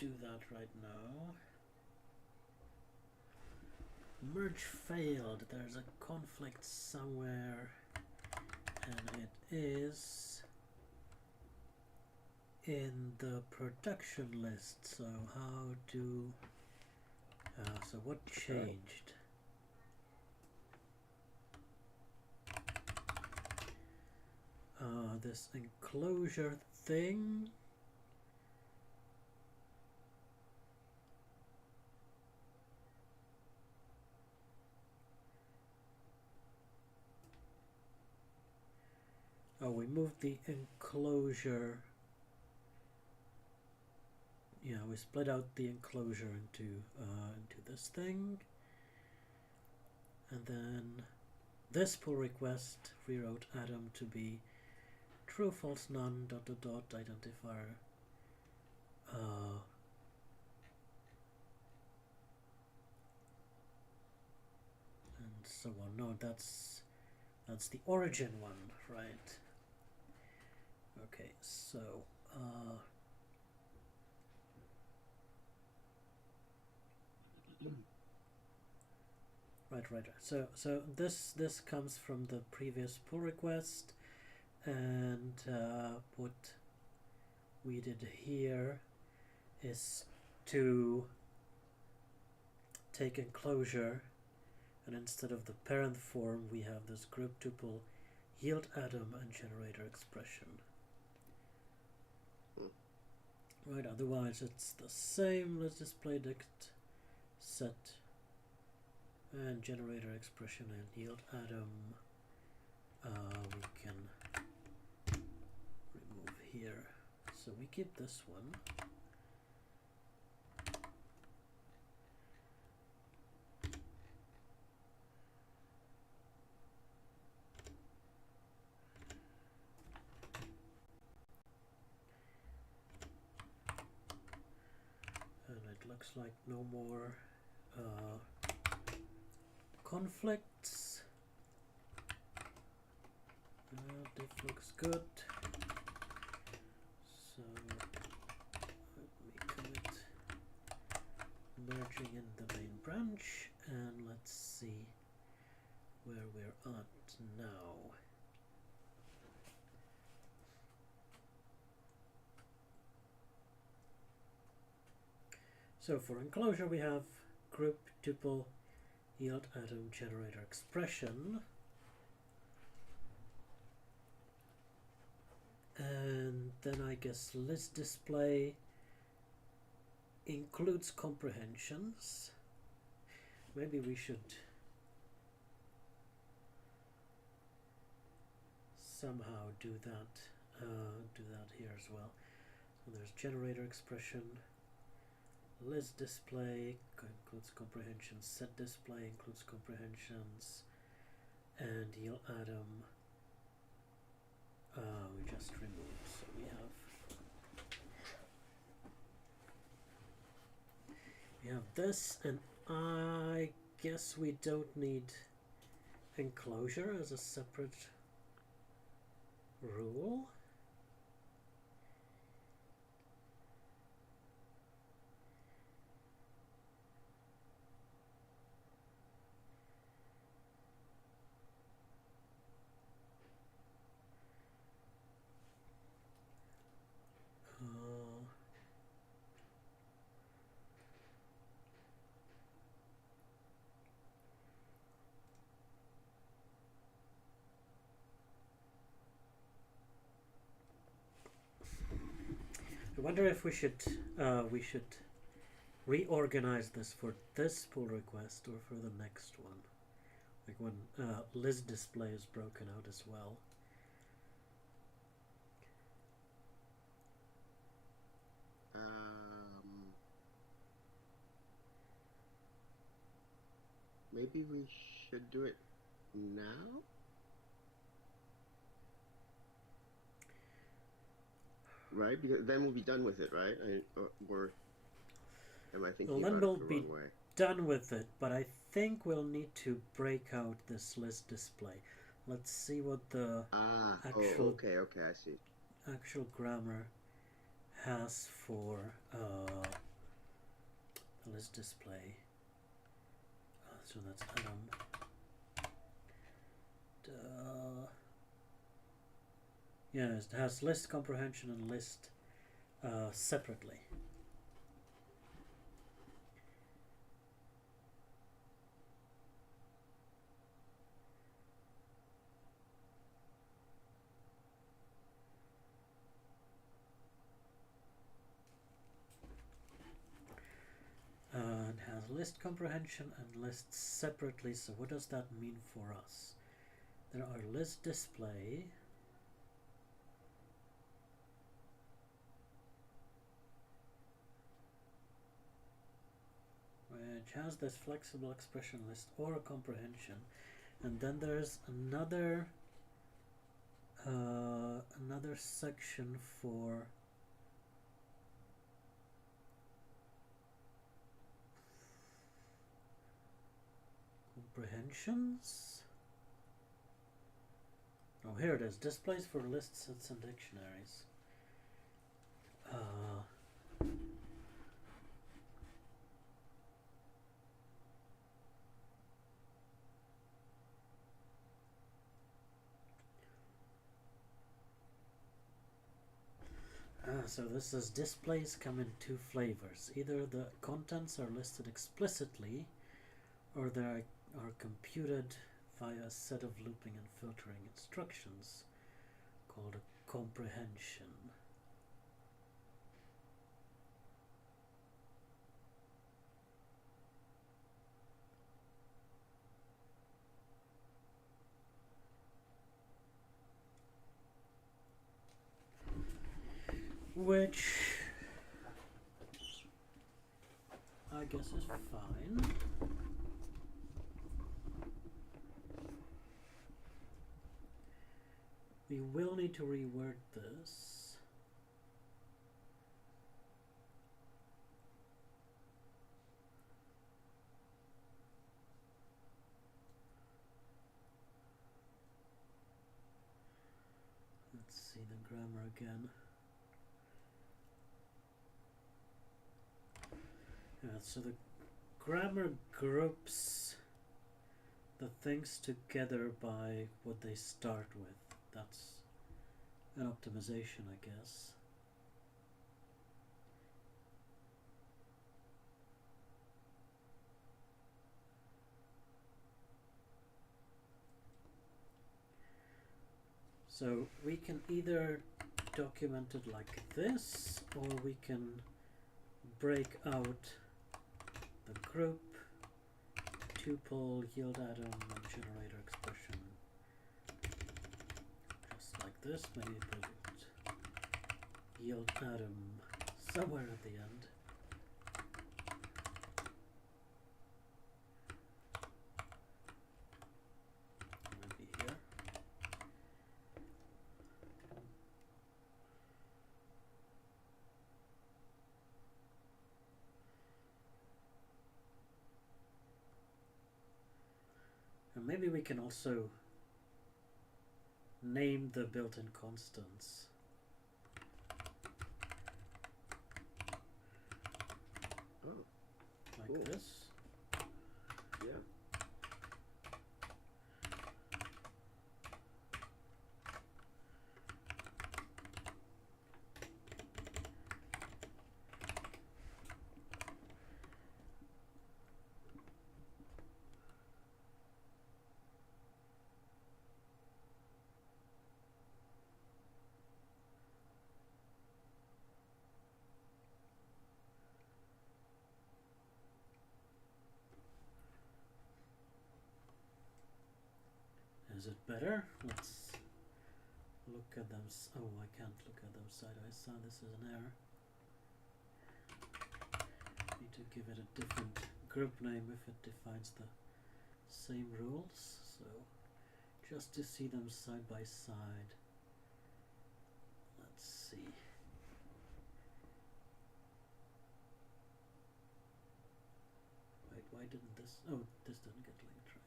do that right now. Merge failed. There's a conflict somewhere, and it is in the production list. So how do so what changed? This enclosure thing. Oh, we moved the enclosure. Yeah, we split out the enclosure into this thing, and then this pull request rewrote Atom to be true, false, none, ... identifier. And so on. No, that's the origin one, right? Okay, so right. So this comes from the previous pull request, and what we did here is to take enclosure, and instead of the parent form we have this group tuple yield atom and generator expression. Right, otherwise it's the same. Let's display dict set and generator expression and yield atom. We can remove here, so we keep this one. And it looks like no more conflicts. Diff looks good. So let me commit merging in the main branch, and let's see where we're at now. So for enclosure we have group tuple yield atom generator expression, and then I guess list display includes comprehensions. Maybe we should somehow do that here as well. So there's generator expression, list display includes comprehensions, set display includes comprehensions, and yield atom we just removed. So we have this, and I guess we don't need enclosure as a separate rule. I wonder if we should reorganize this for this pull request or for the next one, like when list display is broken out as well. Maybe we should do it now? Right? Because then we'll be done with it, right? Or am I thinking about it the wrong way? Done with it, but I think we'll need to break out this list display. Let's see what the actual okay, I see. Actual grammar has for list display. So that's Adam. Yeah, it has list comprehension and list separately. It has list comprehension and lists separately. So what does that mean for us? There are list display, which has this flexible expression list or comprehension, and then there's another section for comprehensions. Oh, here it is. Displays for lists, sets, and dictionaries. So this says displays come in two flavors. Either the contents are listed explicitly, or they are computed via a set of looping and filtering instructions called a comprehension. Which I guess is fine. We will need to reword this. Let's see the grammar again. Yeah, so the grammar groups the things together by what they start with. That's an optimization, I guess. So we can either document it like this, or we can break out the group, tuple, yield atom, and generator expression. Just like this. Maybe put yield atom somewhere at the end. Maybe here. And maybe we can also name the built-in constants. Oh, like cool. This. Yeah. Is it better? Let's look at them. Oh, I can't look at them side by side. This is an error. Need to give it a different group name if it defines the same rules. So just to see them side by side. Let's see. Wait, why didn't this? Oh, this didn't get linked right.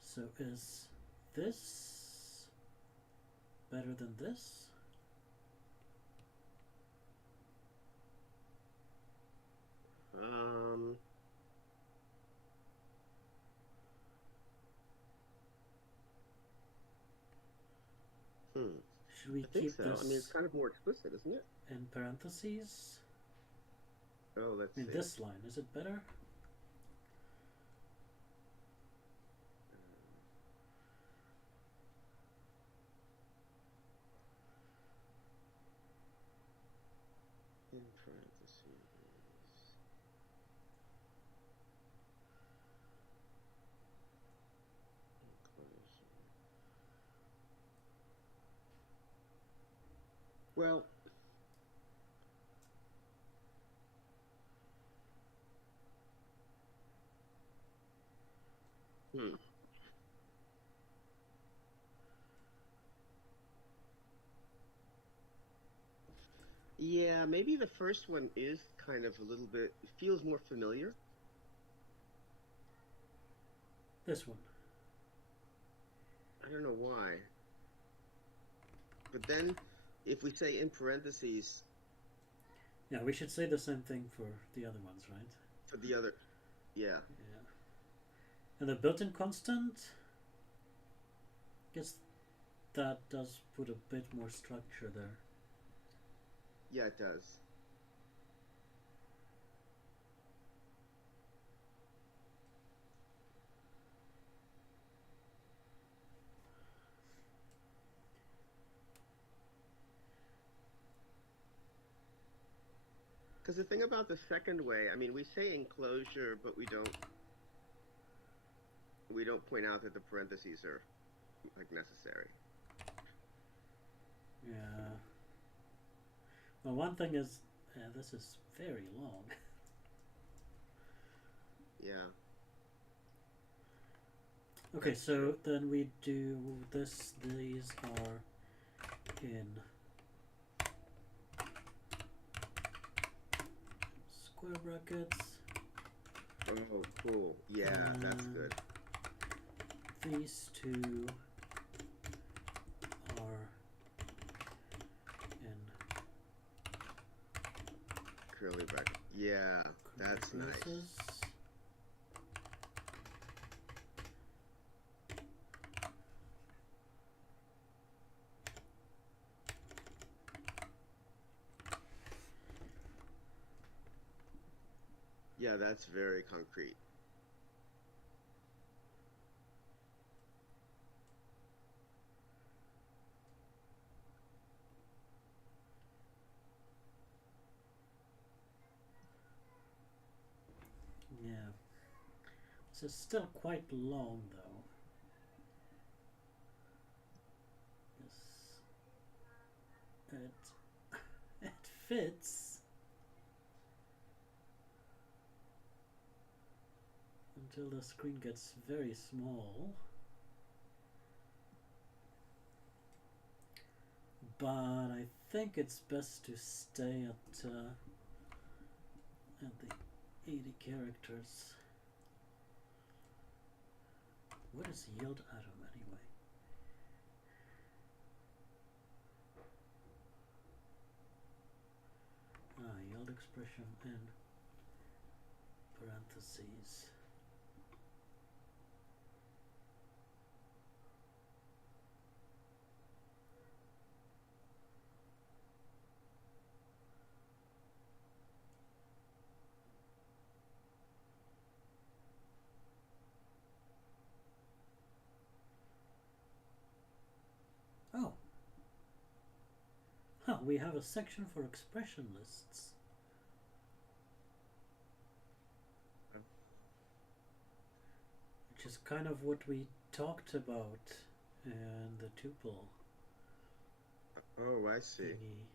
So is this better than this? Should we I think keep so. this? I mean, it's kind of more explicit, isn't it? In parentheses. Oh, let's in see. This line, is it better? In parentheses. Well, hmm. Yeah, maybe the first one is kind of a little bit, it feels more familiar. This one. I don't know why. But then, if we say in parentheses. Yeah, we should say the same thing for the other ones, right? For the other, yeah. Yeah. And the built-in constant, I guess that does put a bit more structure there. Yeah, it does. Because the thing about the second way, I mean, we say enclosure, but we don't point out that the parentheses are like necessary. Yeah. Well, one thing is, this is very long. Yeah. Okay, so then we do this. These are in square brackets. Oh, cool. Yeah, that's good. These two are in curly bracket. Yeah, that's braces. Nice. Yeah, that's very concrete. Yeah. This is still quite long, though. Yes. It fits until the screen gets very small. But I think it's best to stay at the 80 characters. What is yield atom anyway? Yield expression in parentheses. Oh. Huh, we have a section for expression lists. Which is kind of what we talked about in the tuple. Oh, I see. Thingy.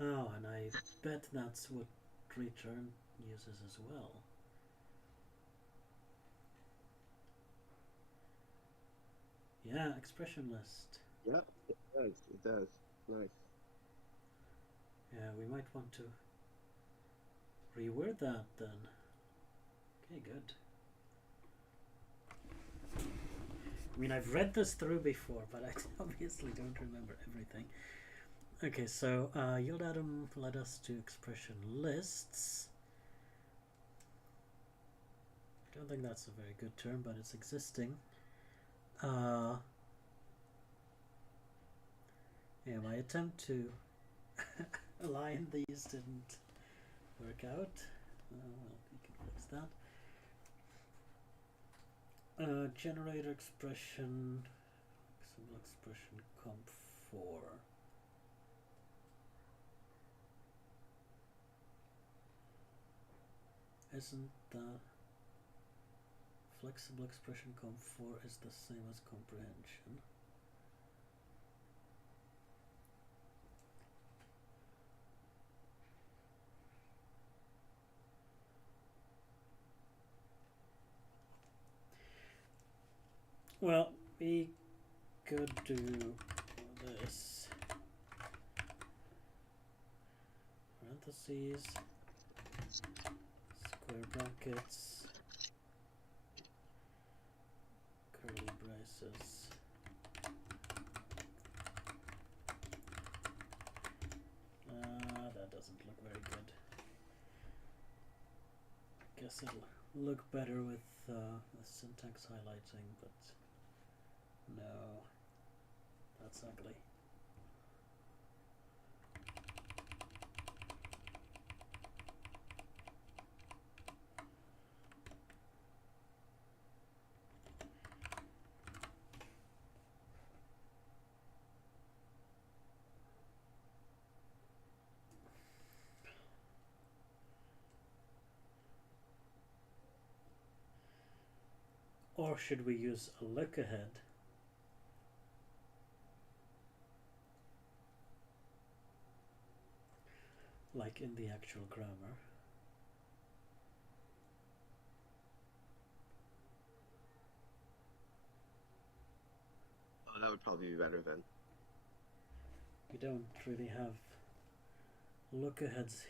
Oh, and I bet that's what return uses as well. Yeah, expression list. Yep, it does. It does. Nice. Yeah, we might want to reword that then. Okay, good. I mean, I've read this through before, but I obviously don't remember everything. Okay, so yield atom led us to expression lists. don't think that's a very good term, but it's existing. Yeah, my attempt to align these didn't work out. Well, we can fix that. Generator expression, flexible expression comp4. Isn't the flexible expression comp4 is the same as comprehension? Well, we could do this. Parentheses, square brackets, curly braces. That doesn't look very good. I guess it'll look better with syntax highlighting, but no, that's ugly. Or should we use a look ahead? Like in the actual grammar. Oh, that would probably be better then. We don't really have look aheads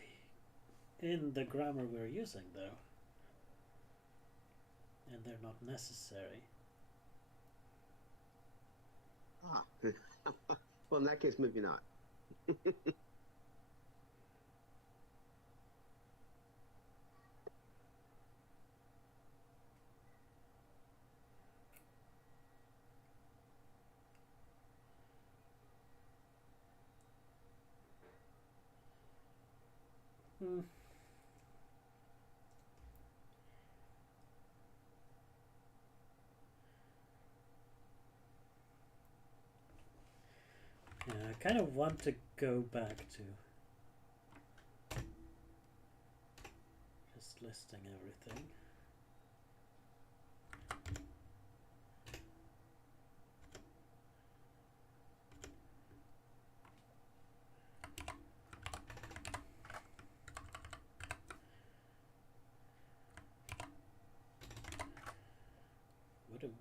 in the grammar we're using, though. And they're not necessary. Ah. Well, in that case, maybe not. Yeah, I kind of want to go back to just listing everything.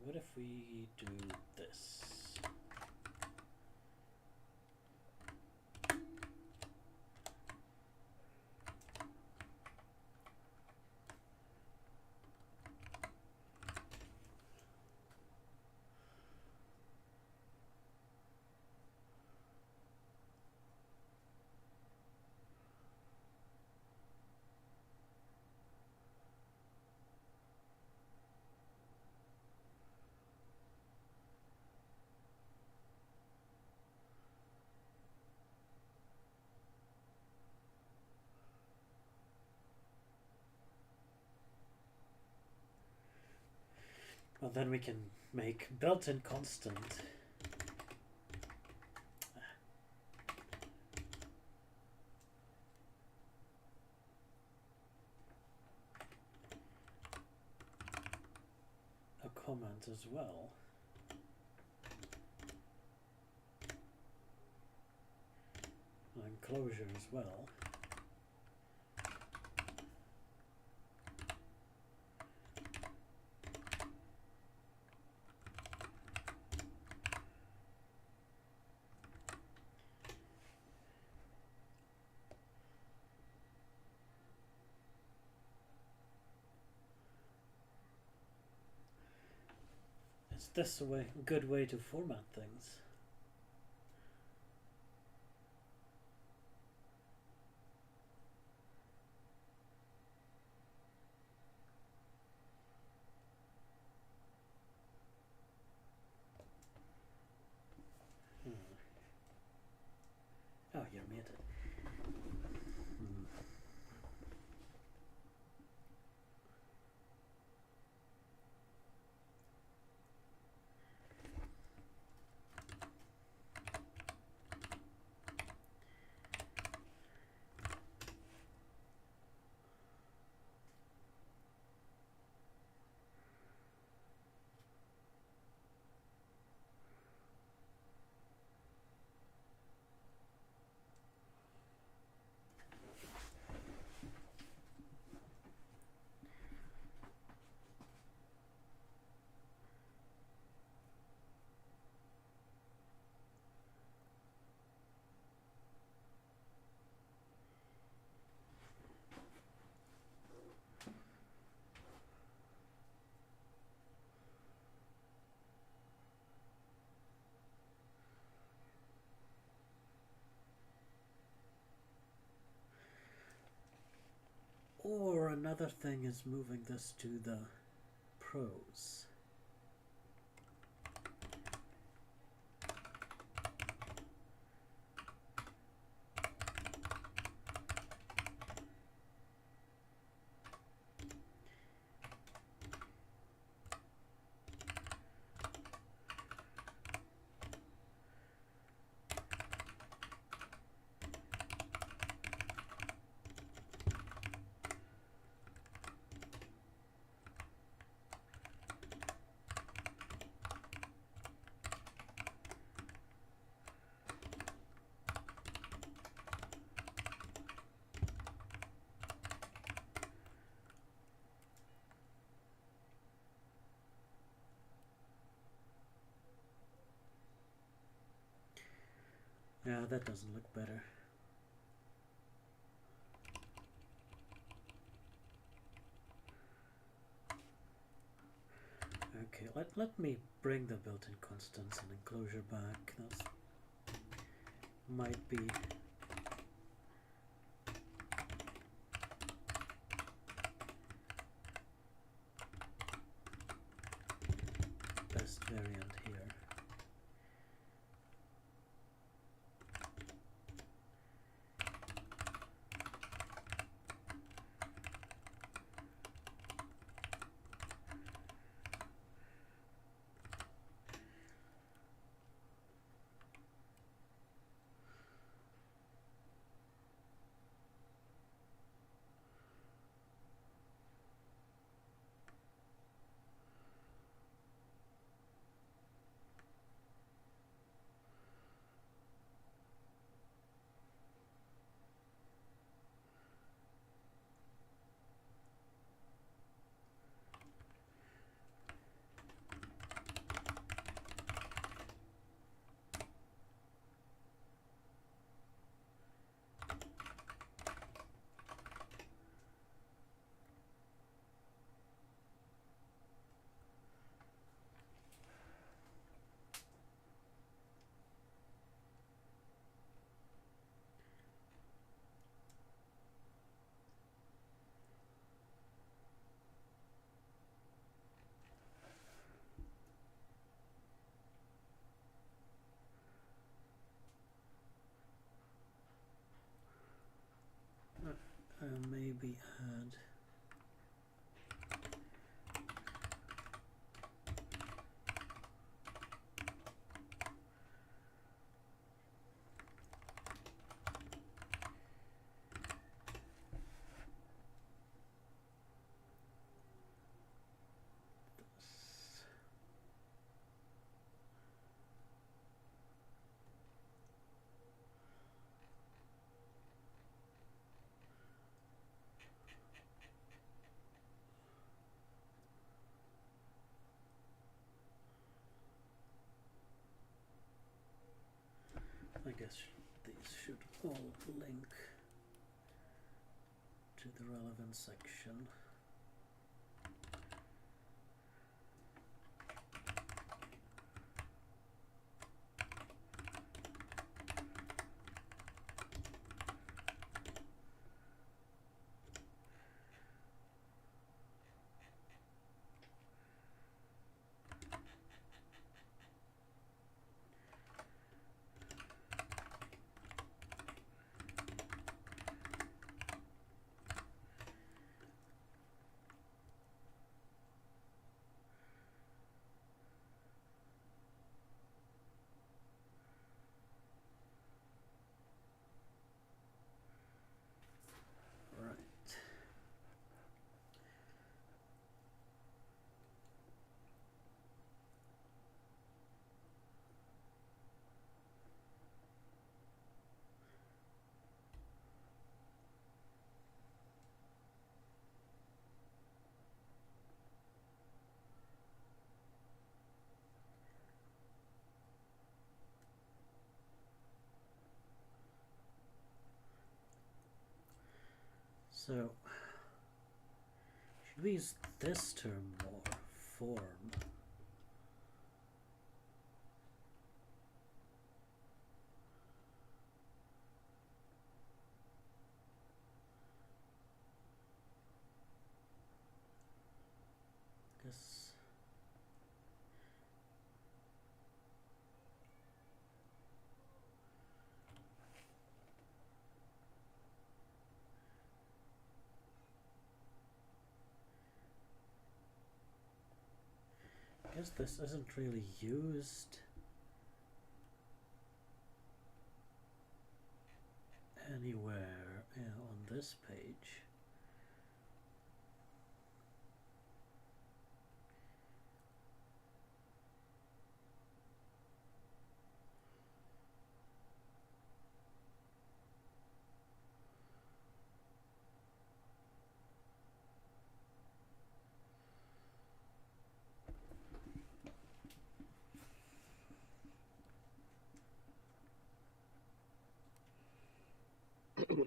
What if we do this? Well, then we can make built-in constant. A comment as well. And closure as well. Is this a good way to format things? another thing is moving this to the prose. Yeah, that doesn't look better. Okay, let me bring the built-in constants and enclosure back. Those might be best variant here. Maybe add this. I guess these should all link to the relevant section. So, should we use this term more? Form. guess this isn't really used anywhere on this page.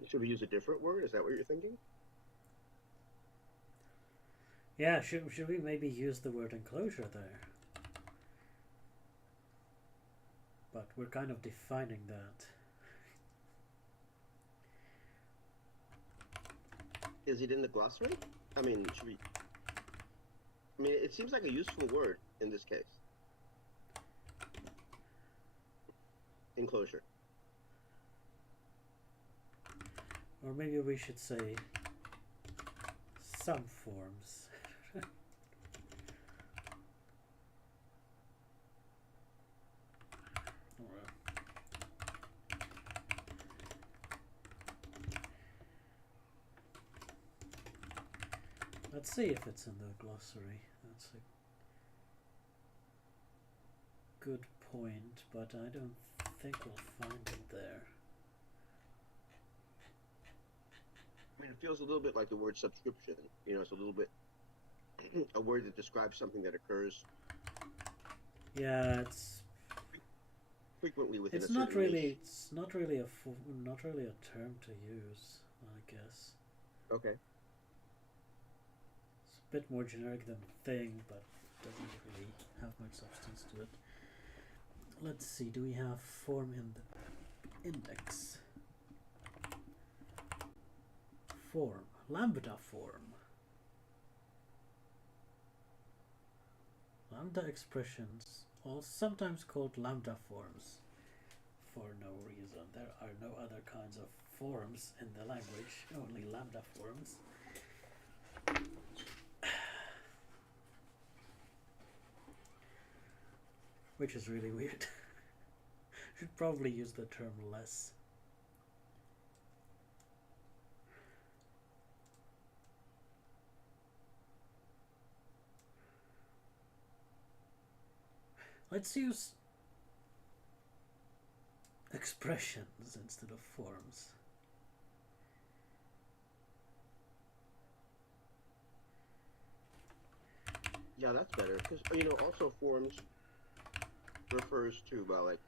Should we use a different word? Is that what you're thinking? Yeah, should we maybe use the word enclosure there? But we're kind of defining that. Is it in the glossary? I mean, should we... I mean, it seems like a useful word in this case. Enclosure. Or maybe we should say some forms. Let's see if it's in the glossary. That's a good point, but I don't think we'll find it there. I mean, it feels a little bit like the word subscription. You know, it's a little bit a word that describes something that occurs. Yeah, it's frequently within. It's not really a term to use, I guess. Okay. It's a bit more generic than thing, but doesn't really have much substance to it. Let's see. Do we have form in the index? Form. Lambda form. Lambda expressions, or sometimes called lambda forms, for no reason. There are no other kinds of forms in the language, only lambda forms. Which is really weird. Should probably use the term less. Let's use expressions instead of forms. Yeah, that's better, because you know, also forms refers to like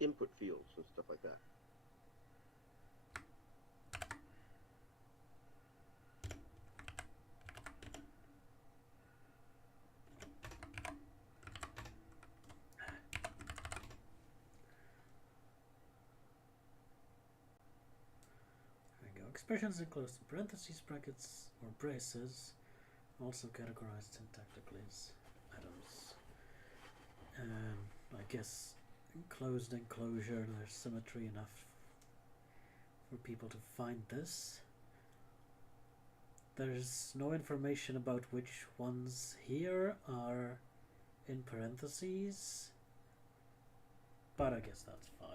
input fields and stuff like that. Expressions enclosed in parentheses, brackets, or braces, also categorized syntactically as atoms. And I guess enclosed enclosure, there's symmetry enough for people to find this. There's no information about which ones here are in parentheses, but I guess that's fine.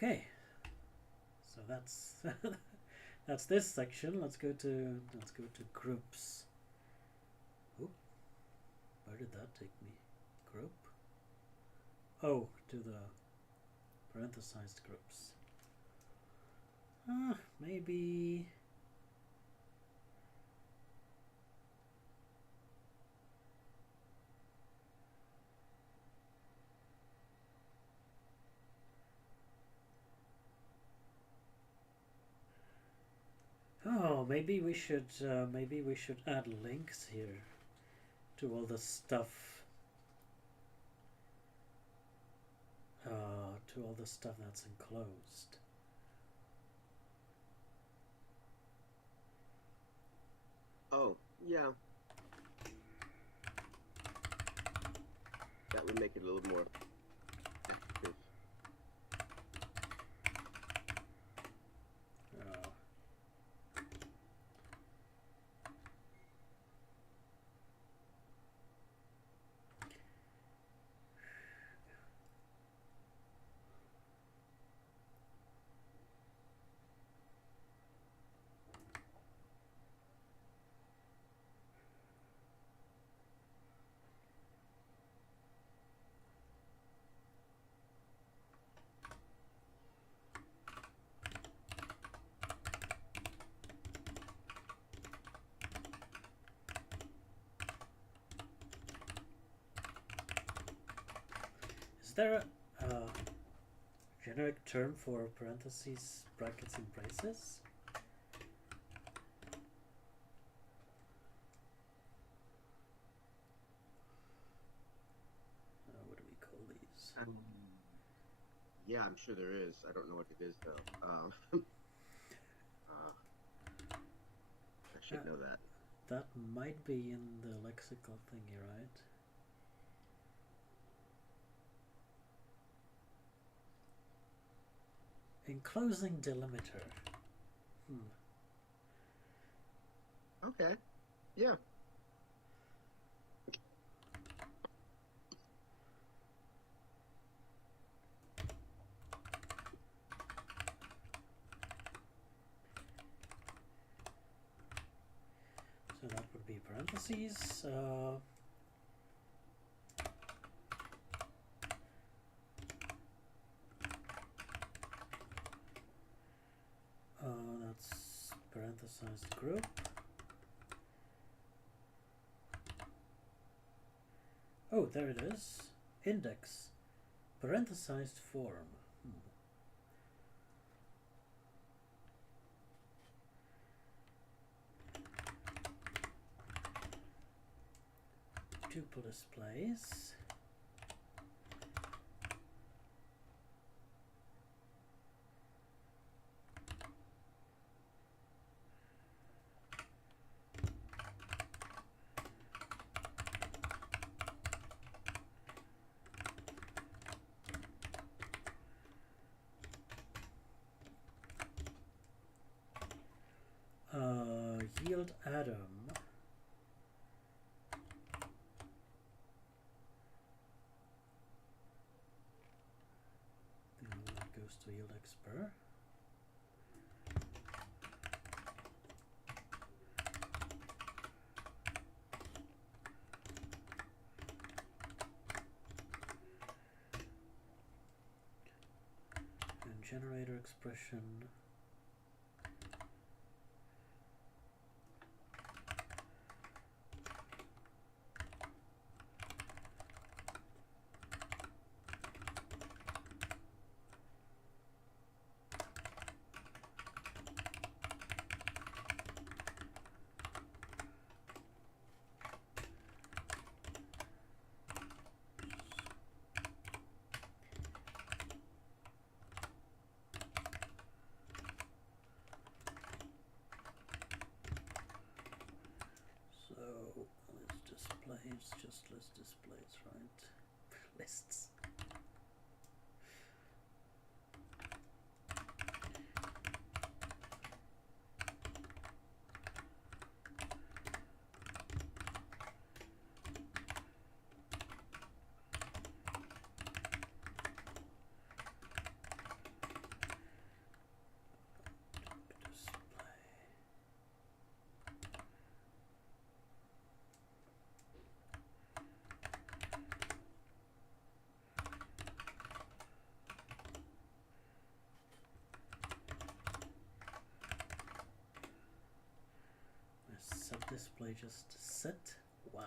Okay, so that's that's this section. Let's go to groups. Oop, where did that take me? Group? Oh, to the parenthesized groups. Maybe. Oh, maybe we should add links here to all the stuff. To all the stuff that's enclosed. Oh, yeah. That would make it a little more active. Oh. Is there a generic term for parentheses, brackets, and braces? What do we call these? Yeah, I'm sure there is. I don't know what it is though. I should know that. That might be in the lexical thingy, right? Enclosing delimiter. Okay. Yeah. So that would be parentheses. That's parenthesized group. Oh, there it is. Index. Parenthesized form. Tuple displays. Yield atom. That goes to yield expr. And generator expression. It's just list displays, right? Lists. Set display just set. Wow.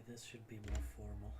Maybe this should be more formal.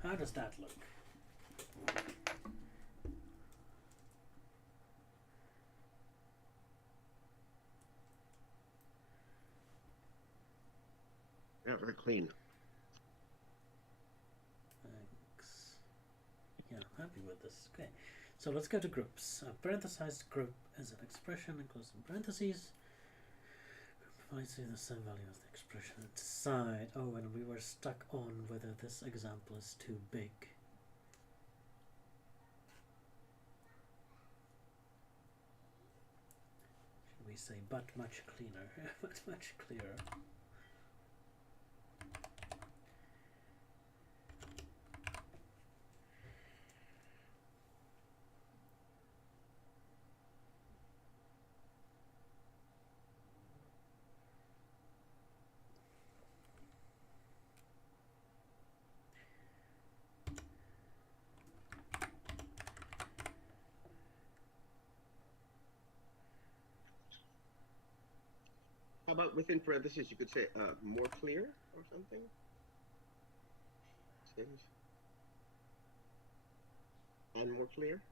How does that look? Yeah, very clean. Thanks. Yeah, I'm happy with this. Okay, so let's go to groups. A parenthesized group is an expression enclosed in parentheses. Provides the same value as the expression inside. Oh, and we were stuck on whether this example is too big. Should we say but much cleaner? But much clearer. How about within parentheses, you could say more clear or something? Seems. And more clear?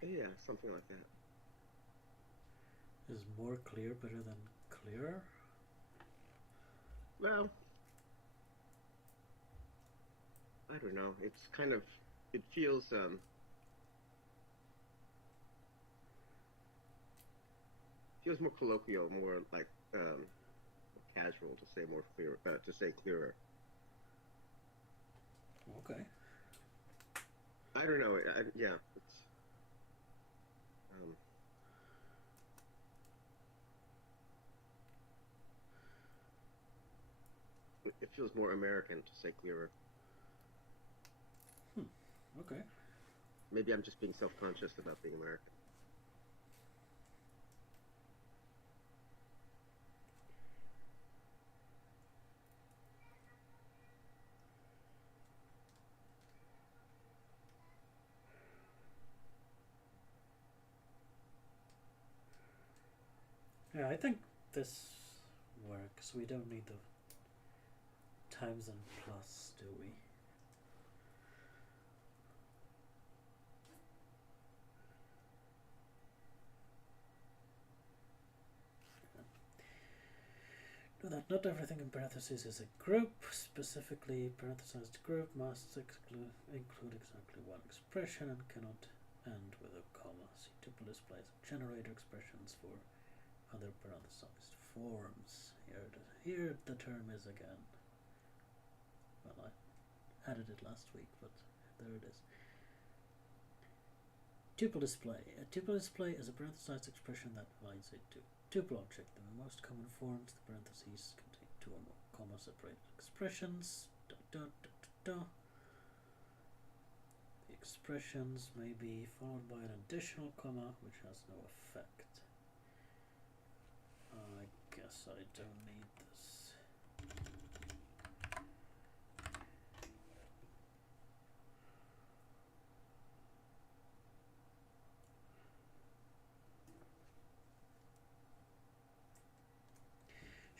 Yeah, something like that. Is more clear better than clearer? Well, I don't know. It's kind of, it feels more colloquial, more like casual to say more clear, to say clearer. Okay. I don't know. Yeah, it's it feels more American to say clearer. Okay. Maybe I'm just being self-conscious about being American. Yeah, I think this works. We don't need the times and plus, do we? Know that not everything in parentheses is a group. Specifically, parenthesized group must include exactly one expression and cannot end with a comma. See tuple displays of generator expressions for other parenthesized forms. Here the term is again. Well, I added it last week, but there it is. Tuple display. A tuple display is a parenthesized expression that divides a tuple object. In the most common forms, the parentheses contain two or more comma-separated expressions. The expressions may be followed by an additional comma, which has no effect. I guess I don't need this.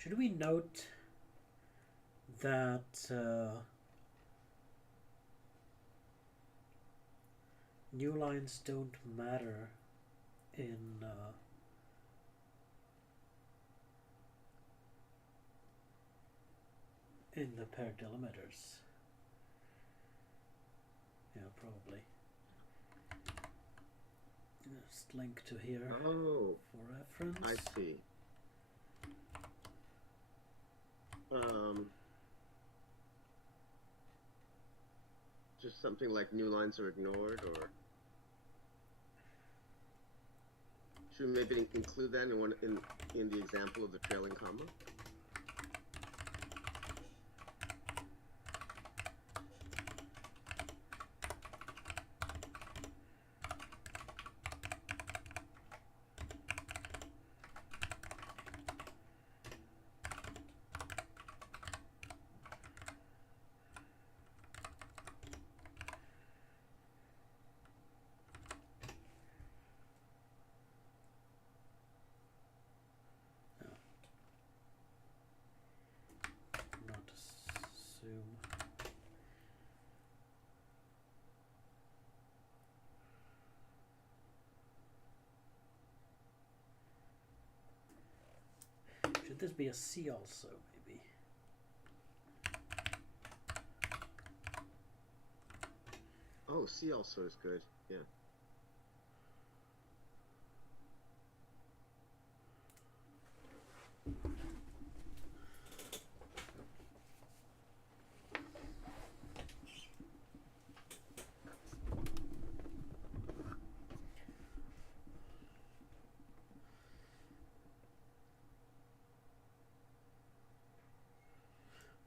Should we note that new lines don't matter in the paired delimiters? Yeah, probably. Just link to here Oh, for reference. I see. Just something like new lines are ignored, or should we maybe include that in the example of the trailing comma? Not assume. Should this be a C also, maybe? Oh, C also is good. Yeah.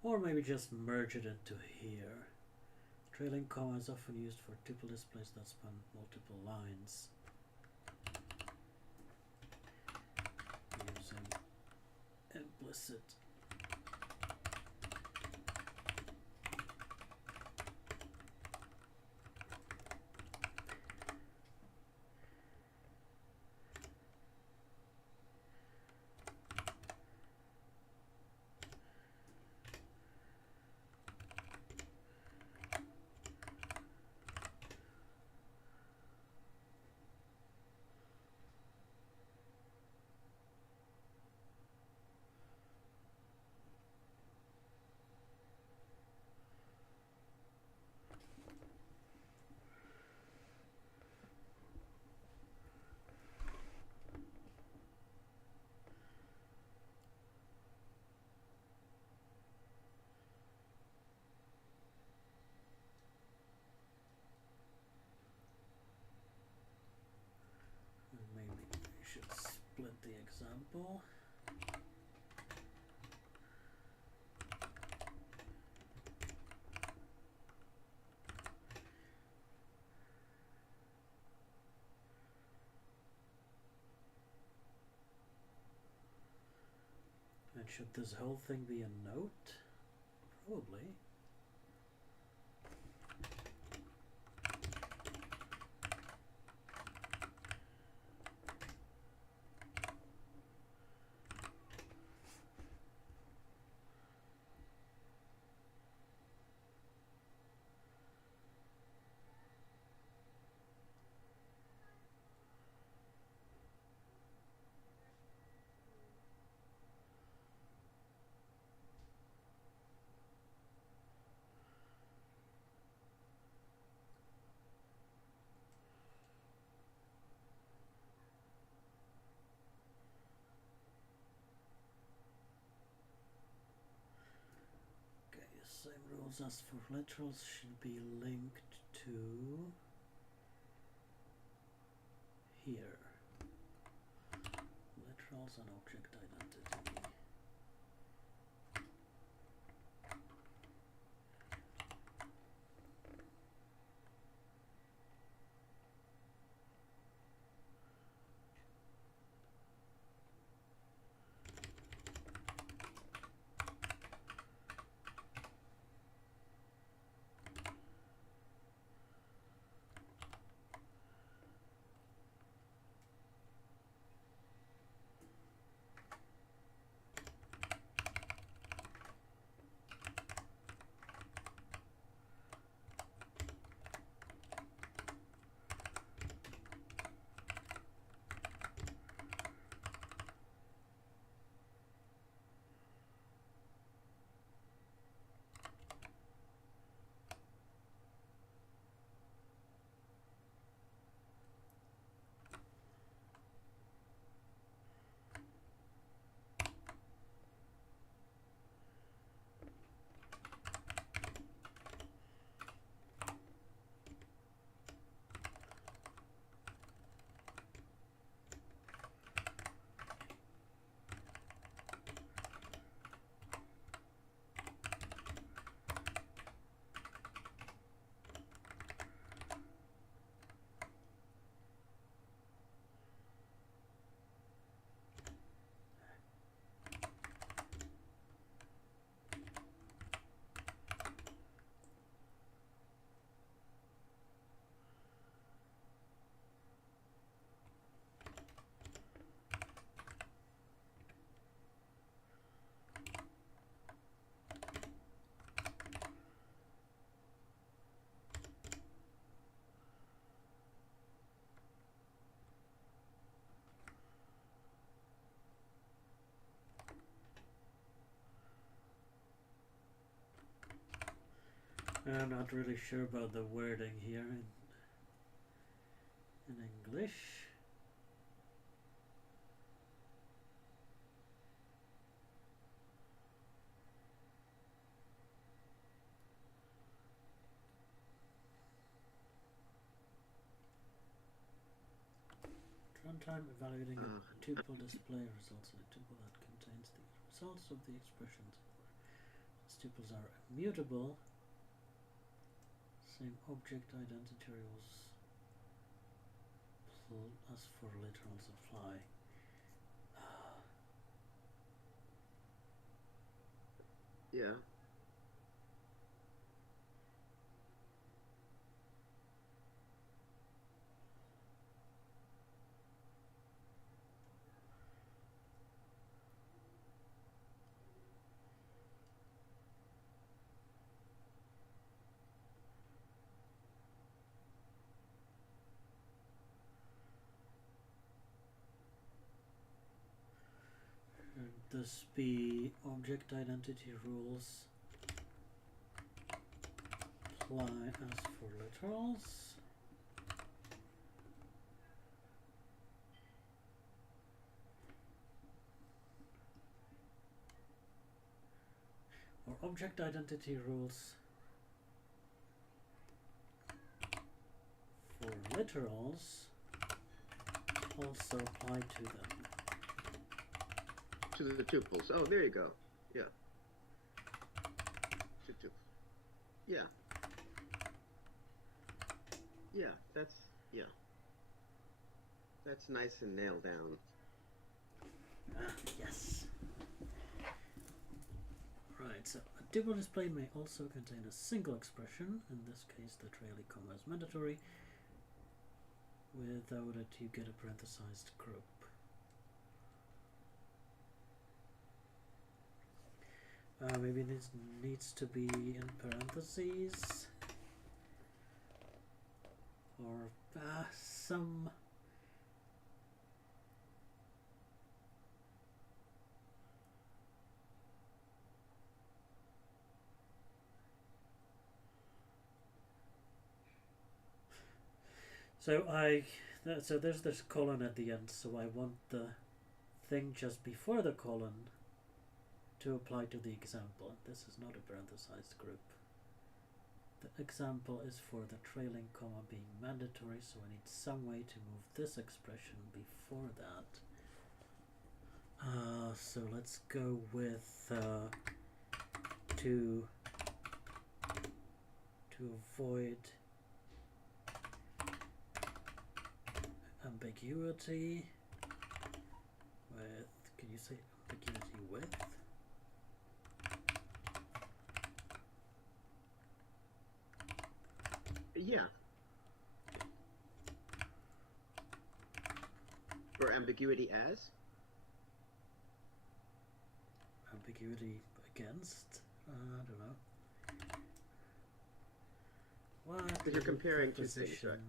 Or maybe just merge it into here. Trailing comma is often used for tuple displays that span multiple lines. Using implicit maybe we should split the example. And should this whole thing be a note? Probably. Same rules as for literals should be linked to here. Literals and object identity. I'm not really sure about the wording here in English. Runtime evaluating a tuple display results in a tuple that contains the results of the expressions. Since tuples are immutable, same object identity rules as for literals apply. Yeah. Should this be object identity rules apply as for literals? Or object identity rules for literals also apply to them. To the tuples. Oh, there you go. Yeah. To tuples. Yeah. Yeah, that's nice and nailed down. Yes. Right, so a tuple display may also contain a single expression. In this case, the trailing comma is mandatory. Without it, you get a parenthesized group. Maybe this needs to be in parentheses, or some. So so there's this colon at the end, so I want the thing just before the colon to apply to the example. This is not a parenthesized group. The example is for the trailing comma being mandatory, so I need some way to move this expression before that. So let's go with to avoid ambiguity with, can you say ambiguity with? Yeah. Or ambiguity as? Ambiguity against? I don't know. What? Because you're comparing two things, right?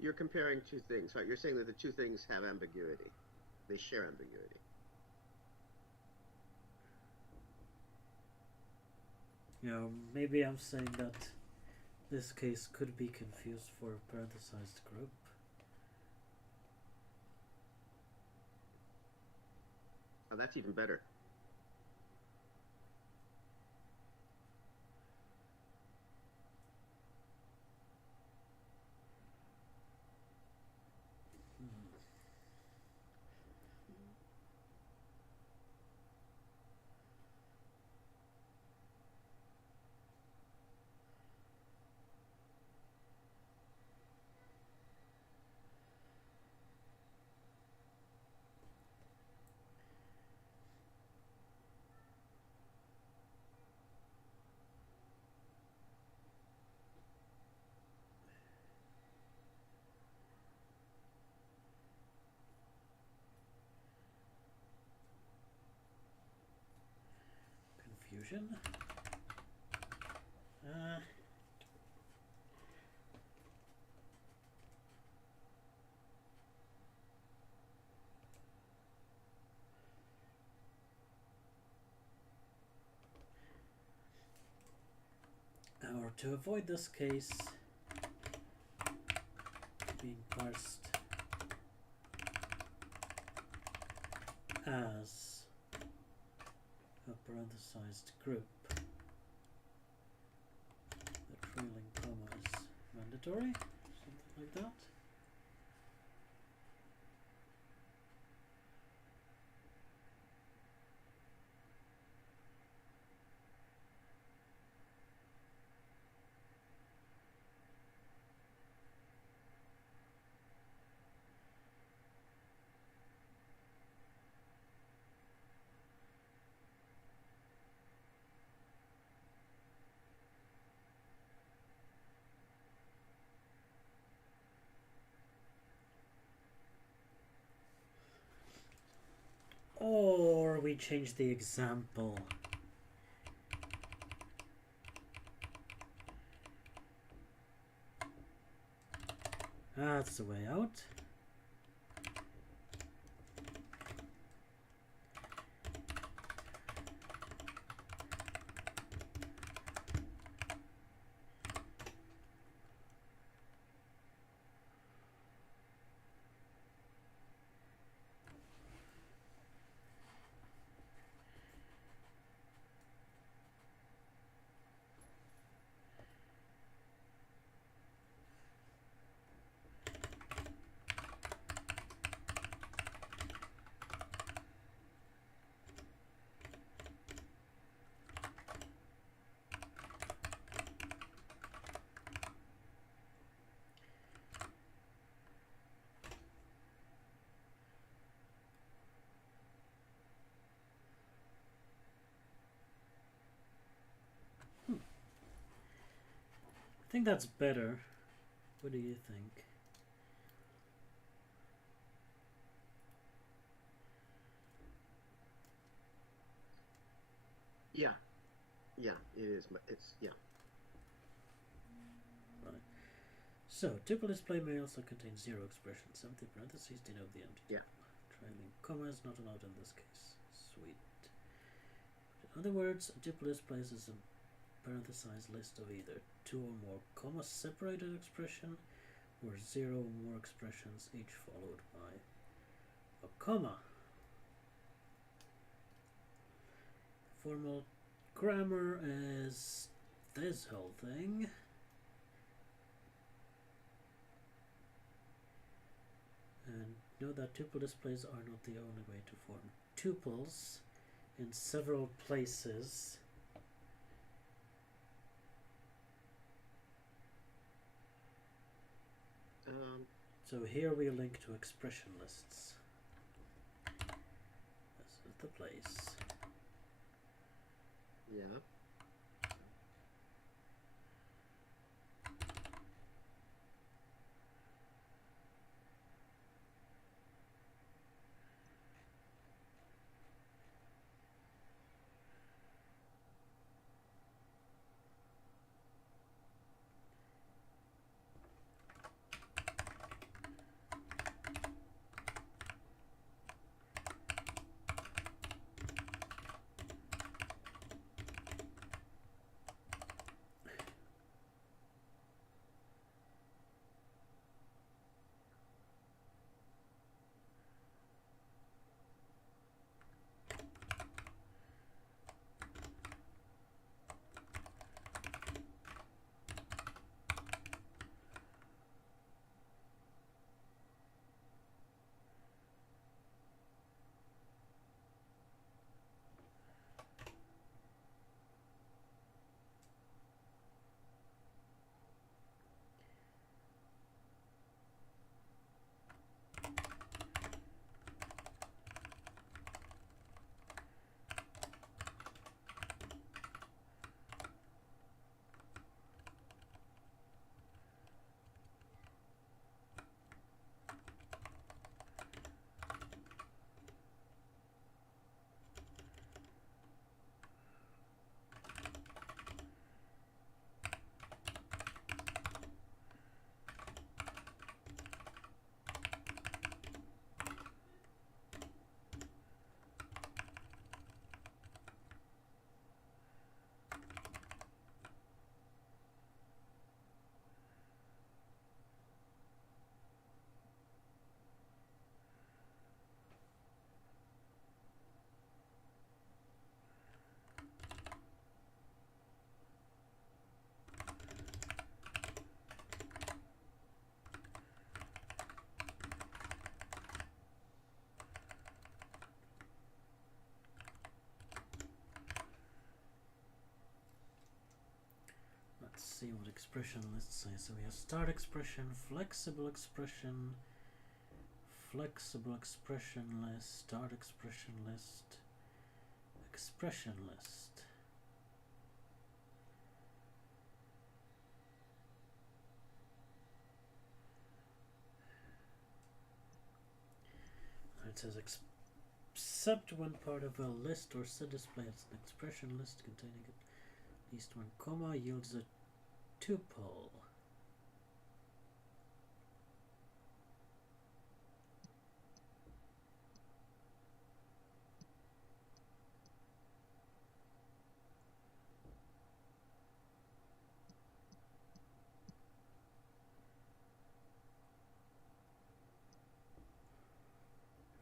You're comparing two things, right? You're saying that the two things have ambiguity. They share ambiguity. You know, maybe I'm saying that this case could be confused for a parenthesized group. Oh, that's even better. Confusion. or to avoid this case being parsed as a parenthesized group, the trailing comma is mandatory, something like that. Or we change the example. That's the way out. I think that's better. What do you think? Yeah. Yeah, it is. It's, yeah. Right. So, tuple display may also contain zero expressions. Empty parentheses denote the empty. Yeah. Trailing comma is not allowed in this case. Sweet. In other words, a tuple displays is a parenthesized list of either two or more comma separated expression or zero or more expressions, each followed by a comma. Formal grammar is this whole thing. And note that tuple displays are not the only way to form tuples. In several places, so here we link to expression lists. This is the place. Yeah. see what expression lists say. So we have start expression, flexible expression list, start expression list, expression list. It says except when part of a list or set display as an expression list containing at least one comma yields a tuple.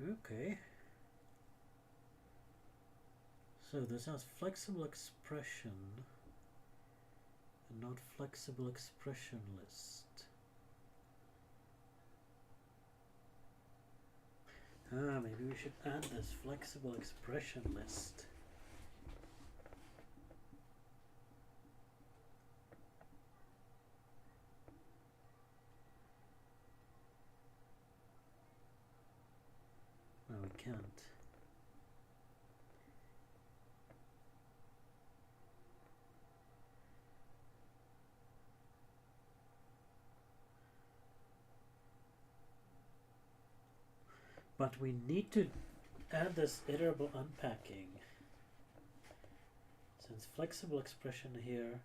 Okay. So this has flexible expression and not flexible expression list. Maybe we should add this flexible expression list. No, we can't. But we need to add this iterable unpacking. Since flexible expression here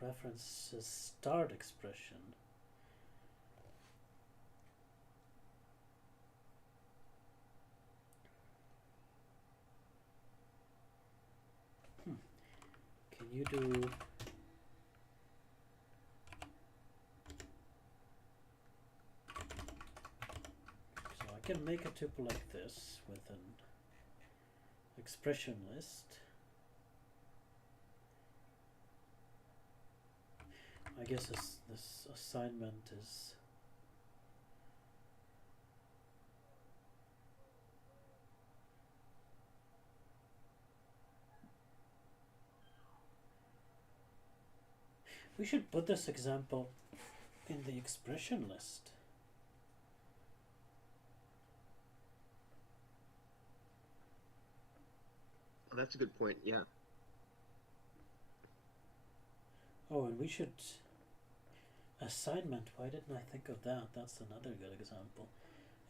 references start expression. Can you do so I can make a tuple like this with an expression list. I guess this assignment is we should put this example in the expression list. Oh, that's a good point, yeah. Oh, and we should assignment. Why didn't I think of that? That's another good example.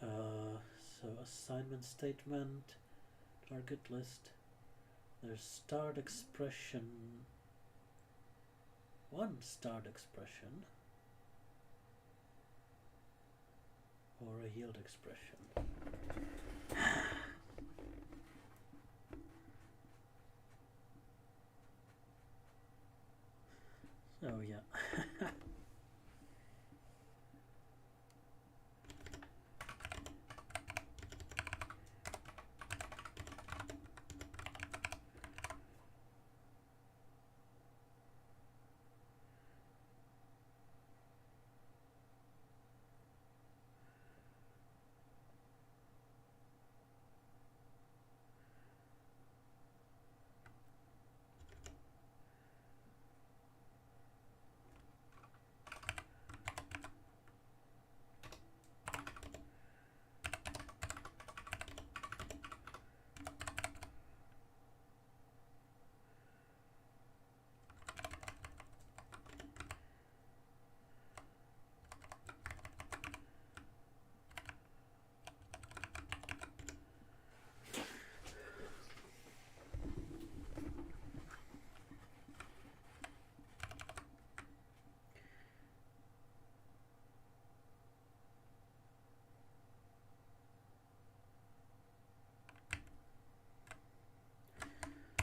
So assignment statement, target list. There's start expression. One start expression or a yield expression. So yeah.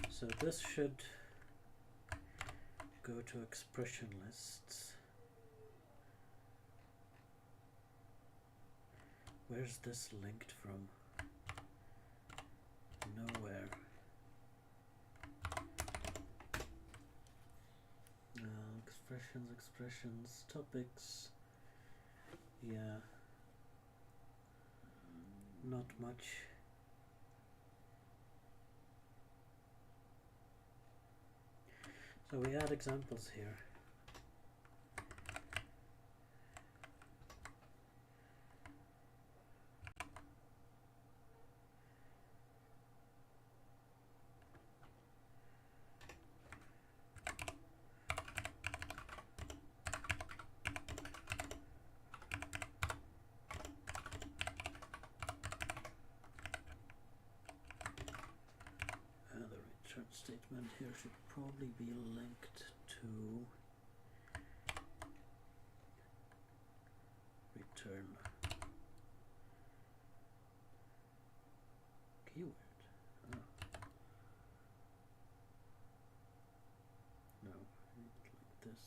So this should go to expression lists. Where's this linked from? Nowhere. Expressions, topics. Yeah. Not much. So we add examples here. Statement here should probably be linked to return keyword. Oh. No, like this.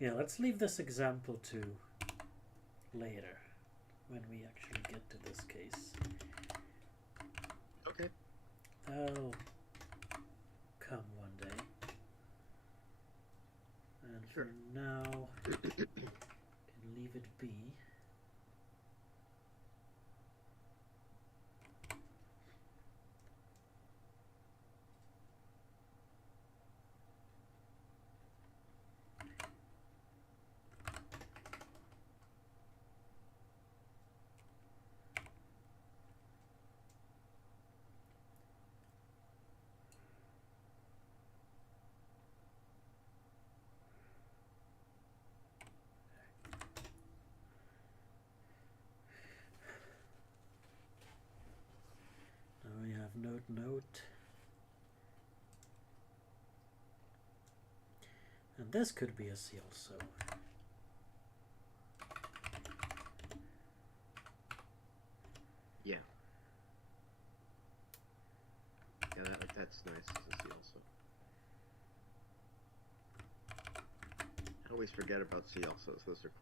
Yeah, let's leave this example to later, when we actually get to this case. Okay. That'll come one day. And sure. For now, can leave it be. Now we have note. And this could be a C also. Yeah. Yeah, that's nice to see also. I always forget about C also, those are cool.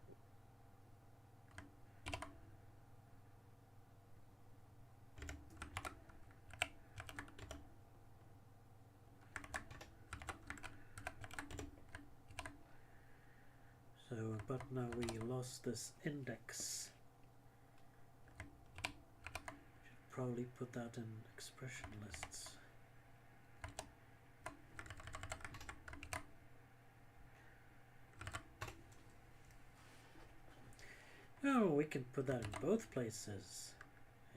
So, but now we lost this index. Should probably put that in expression lists. Oh, we can put that in both places.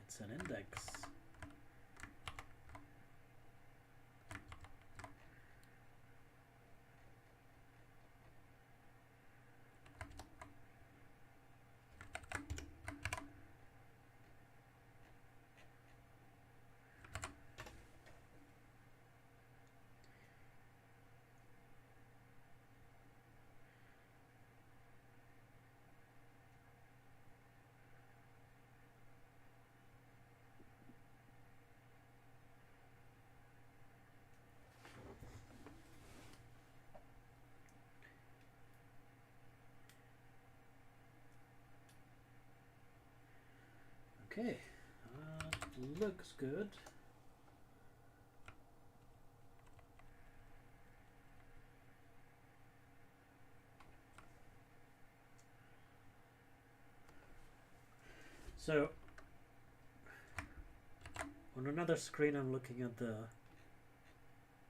It's an index. Okay, looks good. So, on another screen I'm looking at the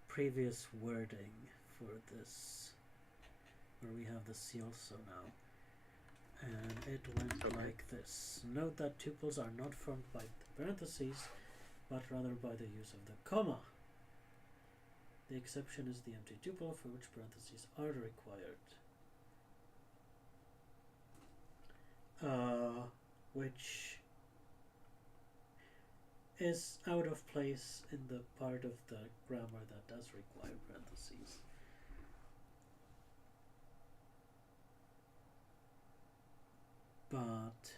previous wording for this, where we have the C also now. And it went like this. Note that tuples are not formed by the parentheses, but rather by the use of the comma. The exception is the empty tuple, for which parentheses are required. Which is out of place in the part of the grammar that does require parentheses. But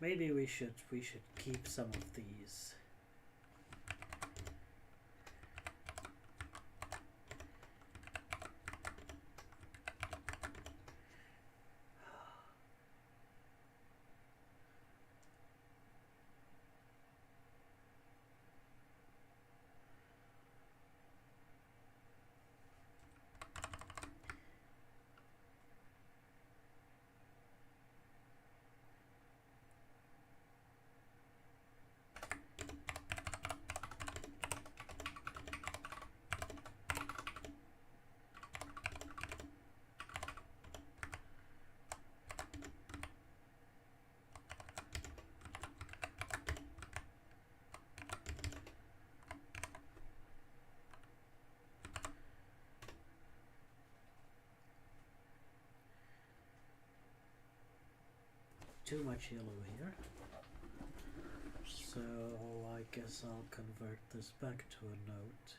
maybe we should keep some of these. Too much yellow here. So I guess I'll convert this back to a note.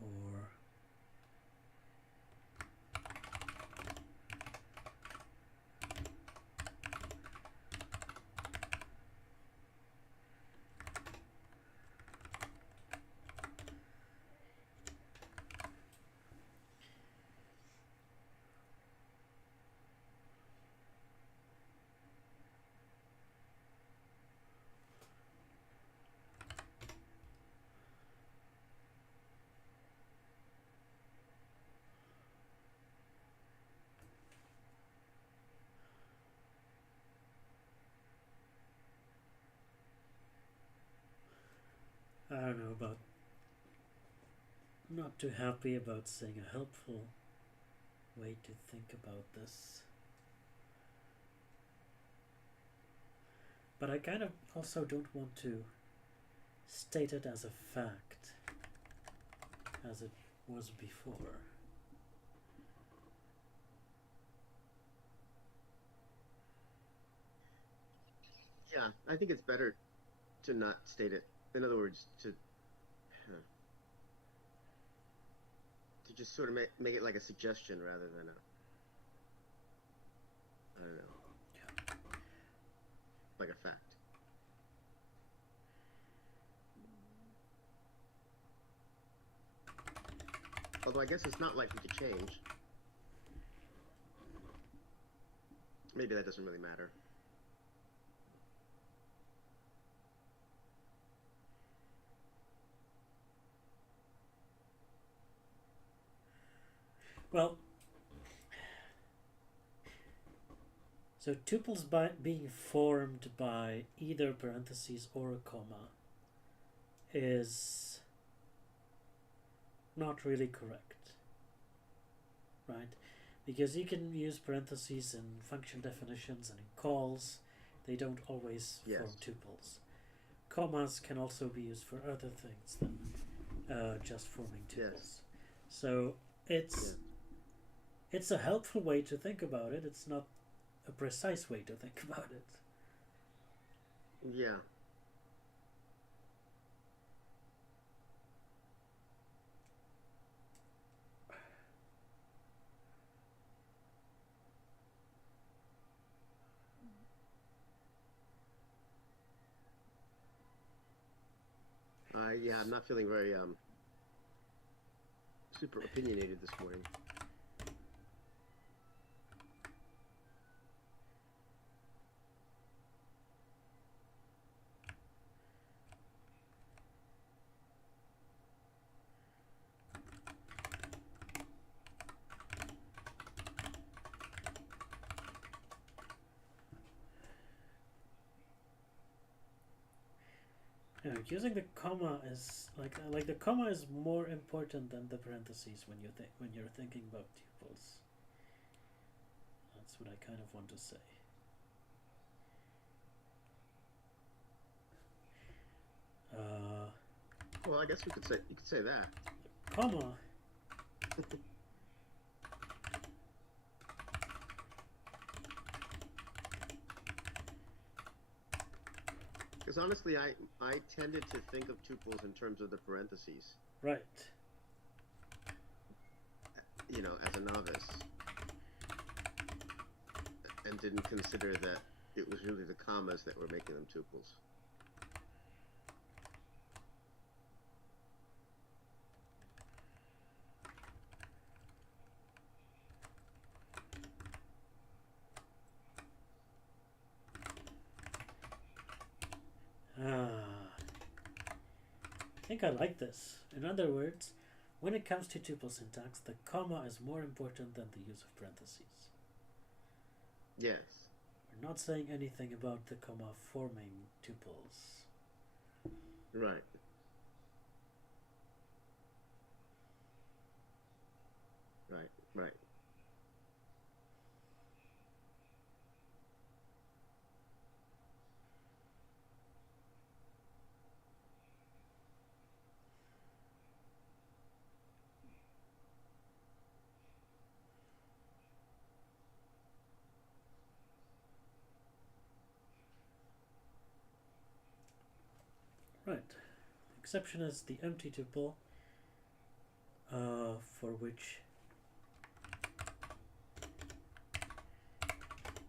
Or I don't know about, not too happy about saying a helpful way to think about this. But I kind of also don't want to state it as a fact as it was before. Yeah, I think it's better to not state it. In other words, to just sort of make it like a suggestion rather than a, I don't know, Yeah. like a fact. Although I guess it's not likely to change. Maybe that doesn't really matter. Well, so tuples being formed by either parentheses or a comma is not really correct, right? Because you can use parentheses in function definitions and in calls. They don't always form tuples. Commas can also be used for other things than just forming tuples. Yes. So it's a helpful way to think about it. It's not a precise way to think about it. Yeah. Yeah, I'm not feeling very super opinionated this morning. Using the comma is like the comma is more important than the parentheses when you're thinking about tuples. That's what I kind of want to say. Well, I guess you could say that. Comma. Because honestly, I tended to think of tuples in terms of the parentheses. Right. You know, as a novice, and didn't consider that it was really the commas that were making them tuples. I think I like this. In other words, when it comes to tuple syntax, the comma is more important than the use of parentheses. Yes. We're not saying anything about the comma forming tuples. Right. Right. Right. Right. The exception is the empty tuple, for which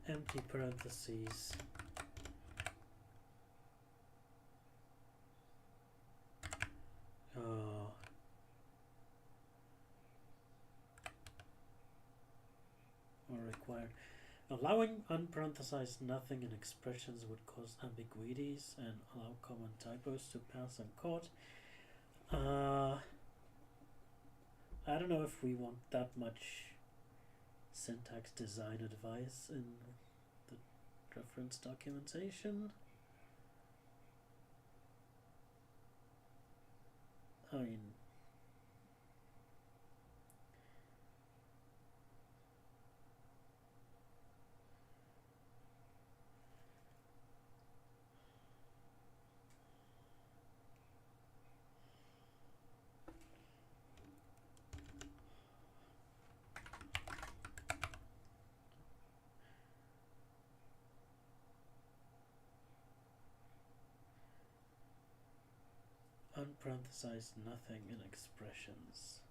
empty parentheses are required. Allowing unparenthesized nothing in expressions would cause ambiguities and allow common typos to pass uncaught. I don't know if we want that much syntax design advice in the reference documentation. I mean, unparenthesized nothing in expressions.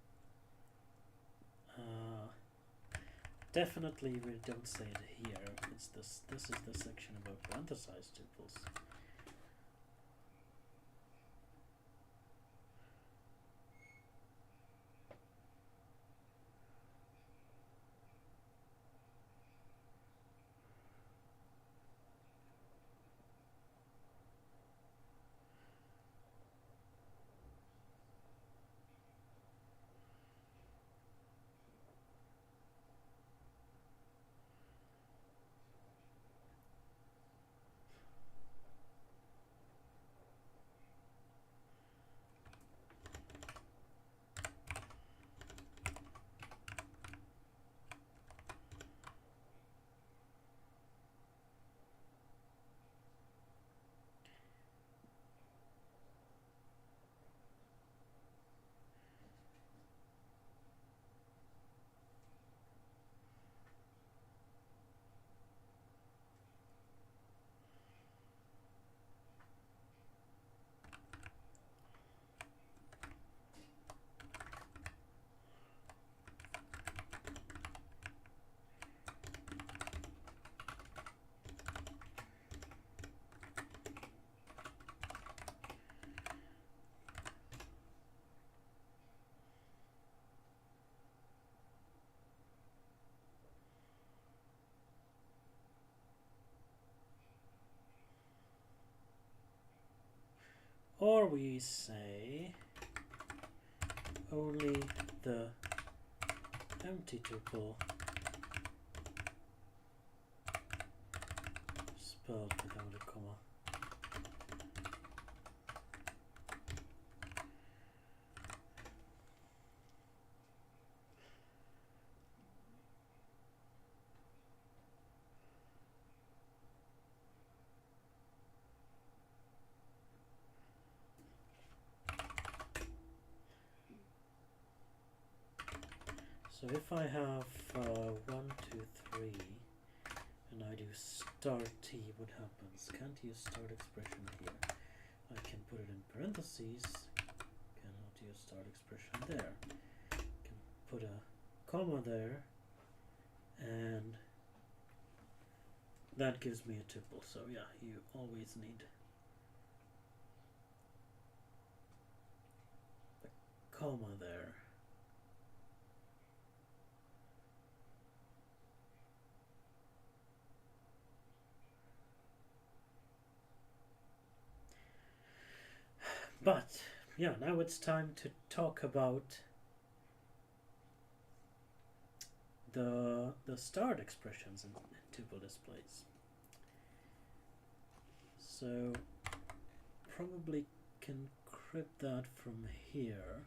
Definitely we don't say it here. It's this is the section about parenthesized tuples. Or we say only the empty tuple spelled without a comma. So if I have 1, 2, 3, and I do start t, what happens? Can't use start expression here. I can put it in parentheses. Cannot use start expression there. Can put a comma there, and that gives me a tuple. So yeah, you always need a comma there. But yeah, now it's time to talk about the start expressions in tuple displays. So probably can crypt that from here.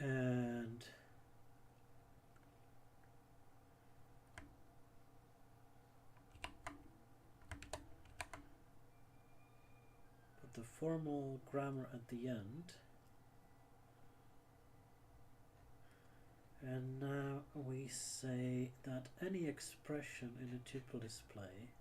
And put the formal grammar at the end. And now we say that any expression in a tuple display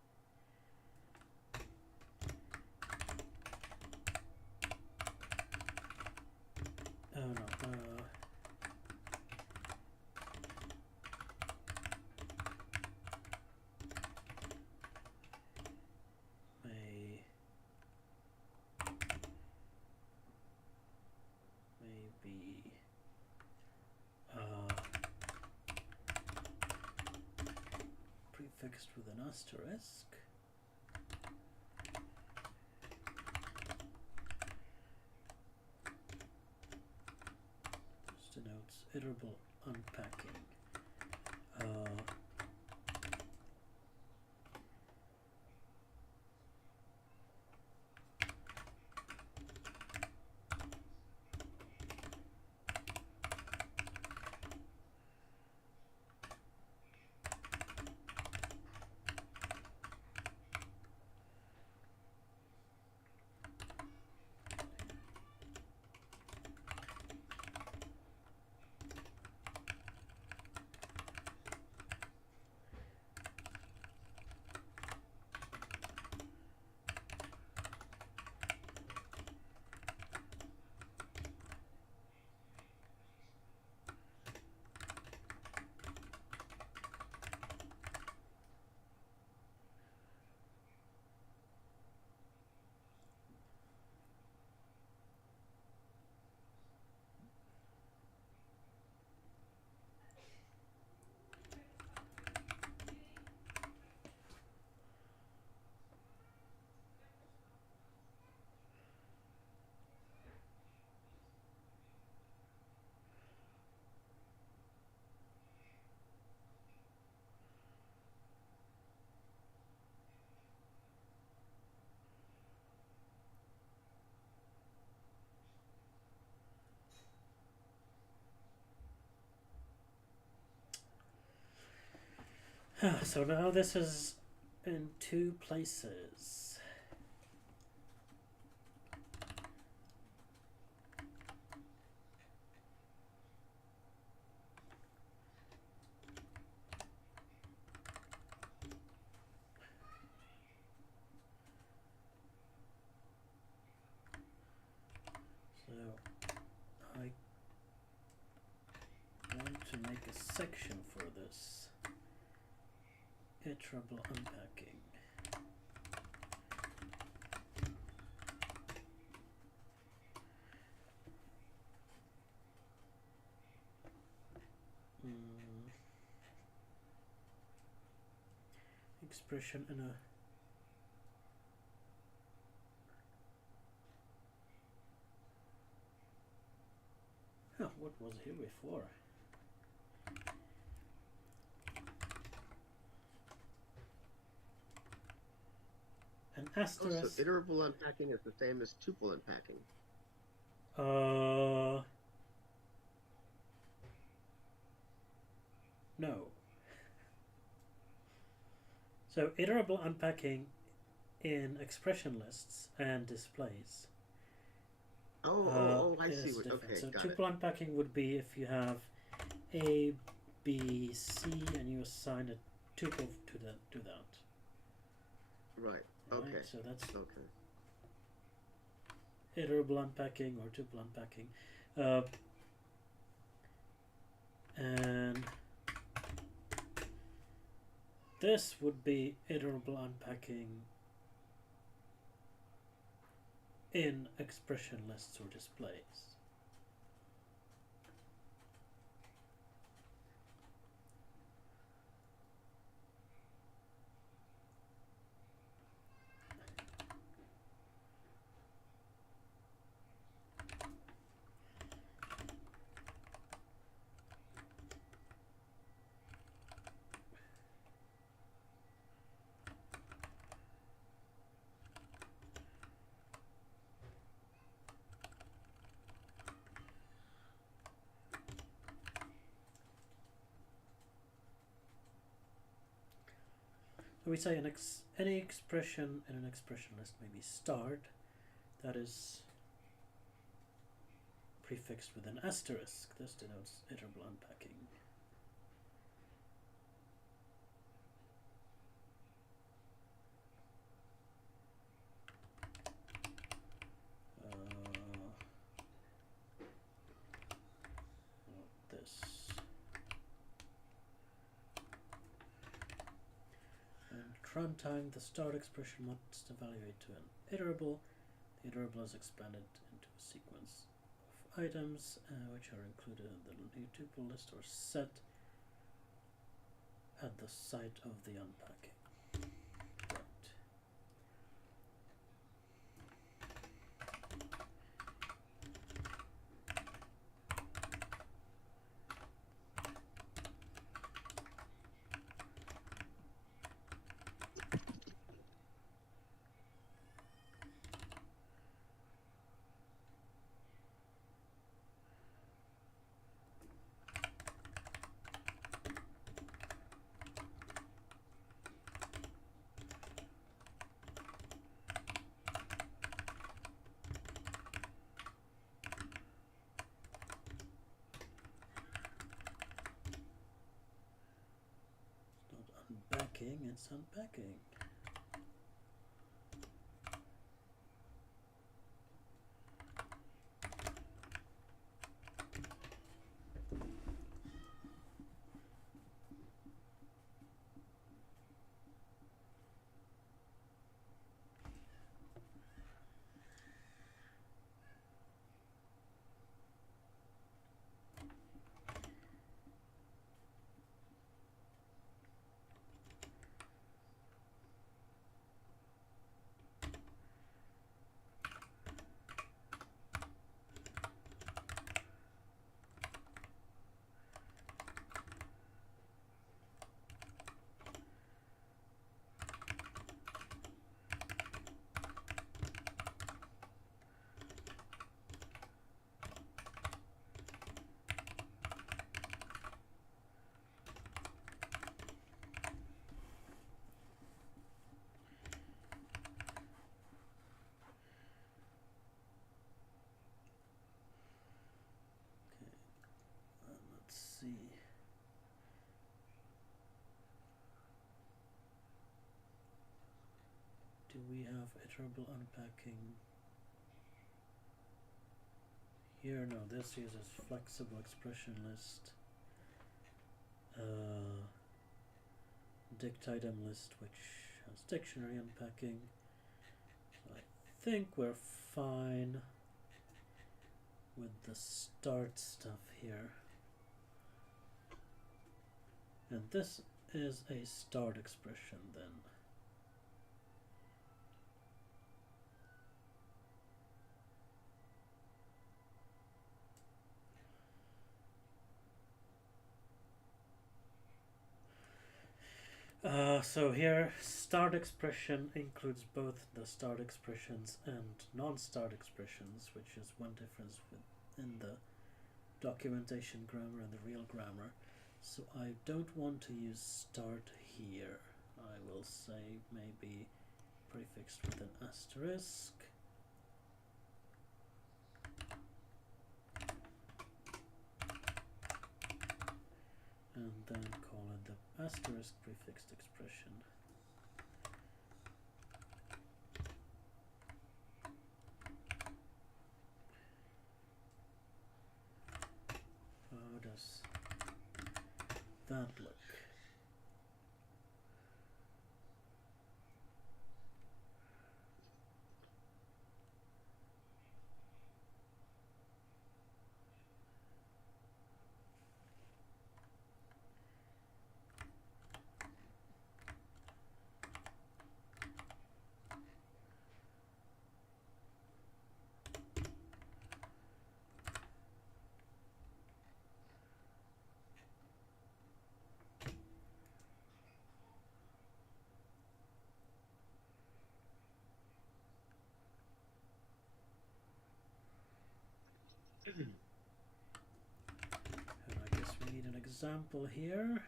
may be prefixed with an asterisk. This denotes iterable unpacking. So now this is in two places. So I want to make a section for this. Iterable unpacking. Expression in a what was here before? Oh, so asterisk. iterable unpacking is the same as tuple unpacking. Uh, no. So iterable unpacking in expression lists and displays I see is what. different. Okay, So got it. tuple unpacking would be if you have A, B, C, and you assign a tuple to that. Right. Right. Okay. So that's Okay. iterable unpacking or tuple unpacking, uh, and this would be iterable unpacking in expression lists or displays. So we say any expression in an expression list may be starred, that is prefixed with an asterisk. This denotes iterable unpacking. This. And runtime, the start expression must evaluate to an iterable. The iterable is expanded into a sequence of items which are included in the new tuple list or set at the site of the unpacking. Right. Unpacking, it's unpacking. Let's see. Do we have iterable unpacking here? No, this uses flexible expression list, dict item list, which has dictionary unpacking. So I think we're fine with the start stuff here. And this is a start expression then. So here, start expression includes both the start expressions and non-start expressions, which is one difference within the documentation grammar and the real grammar. So I don't want to use start here. I will say maybe prefixed with an asterisk. And then call it the asterisk prefixed expression. How does that look? And I guess we need an example here.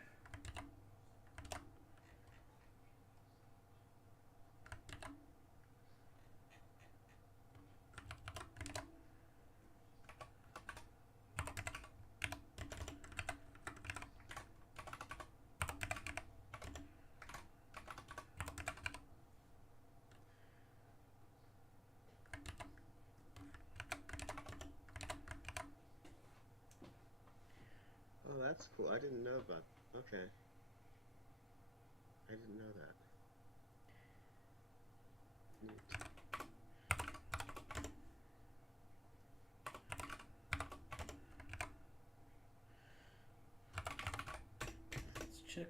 Oh, that's cool. I didn't know about. Okay. I didn't know that. Neat. Let's check.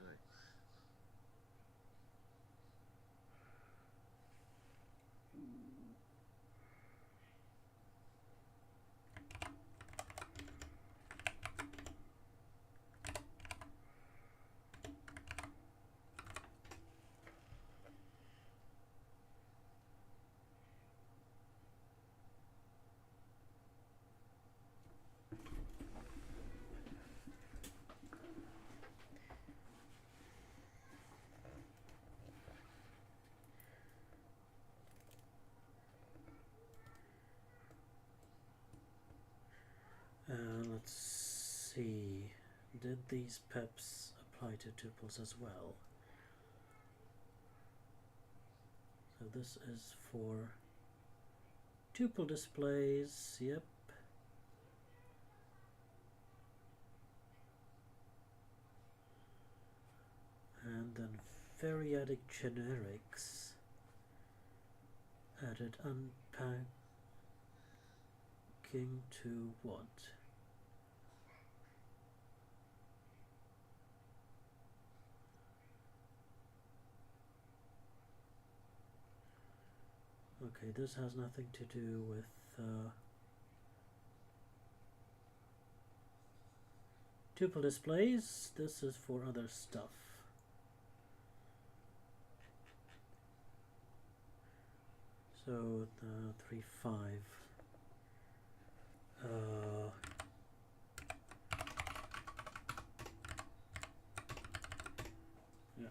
Nice. Let's see. Did these peps apply to tuples as well? So this is for tuple displays. Yep. And then variadic generics added unpacking to what? Okay, this has nothing to do with tuple displays. This is for other stuff. So the 3.5. Yeah.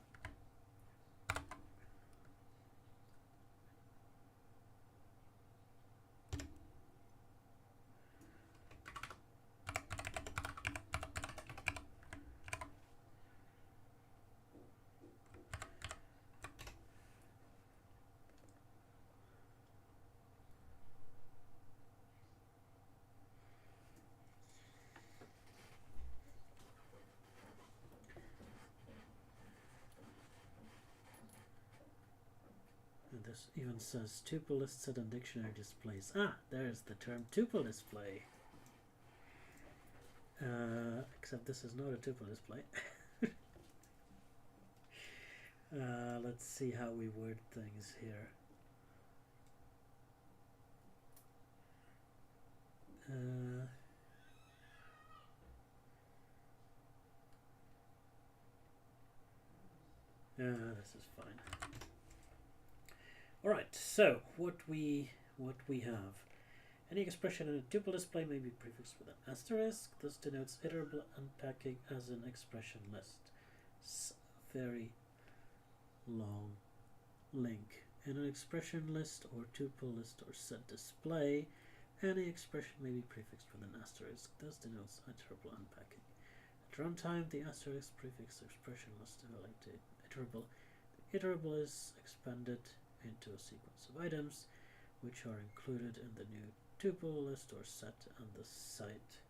And this even says tuple list set on dictionary displays. Ah, there's the term tuple display. Except this is not a tuple display. Let's see how we word things here. This is fine. All right. So what we have. Any expression in a tuple display may be prefixed with an asterisk. This denotes iterable unpacking as an expression list. Very long link. In an expression list or tuple list or set display, any expression may be prefixed with an asterisk. This denotes iterable unpacking. At runtime, the asterisk prefix expression must relate to iterable. The iterable is expanded into a sequence of items which are included in the new tuple list or set on the site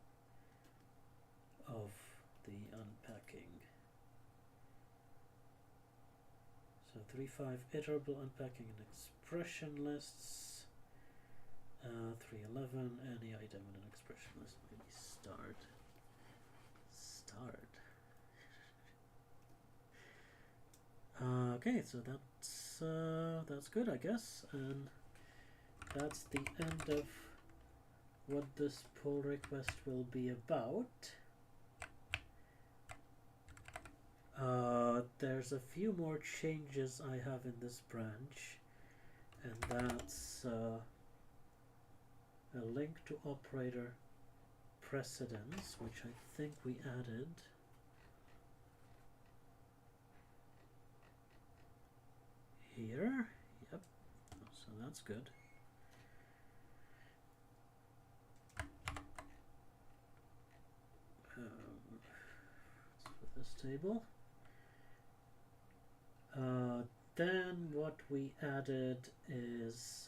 of the unpacking. So 3.5 iterable unpacking and expression lists. 3.11 any item in an expression list. Maybe start. Okay, so that's good, I guess, and that's the end of what this pull request will be about. There's a few more changes I have in this branch, and that's a link to operator precedence, which I think we added. Here, yep, so that's good. For this table. Then what we added is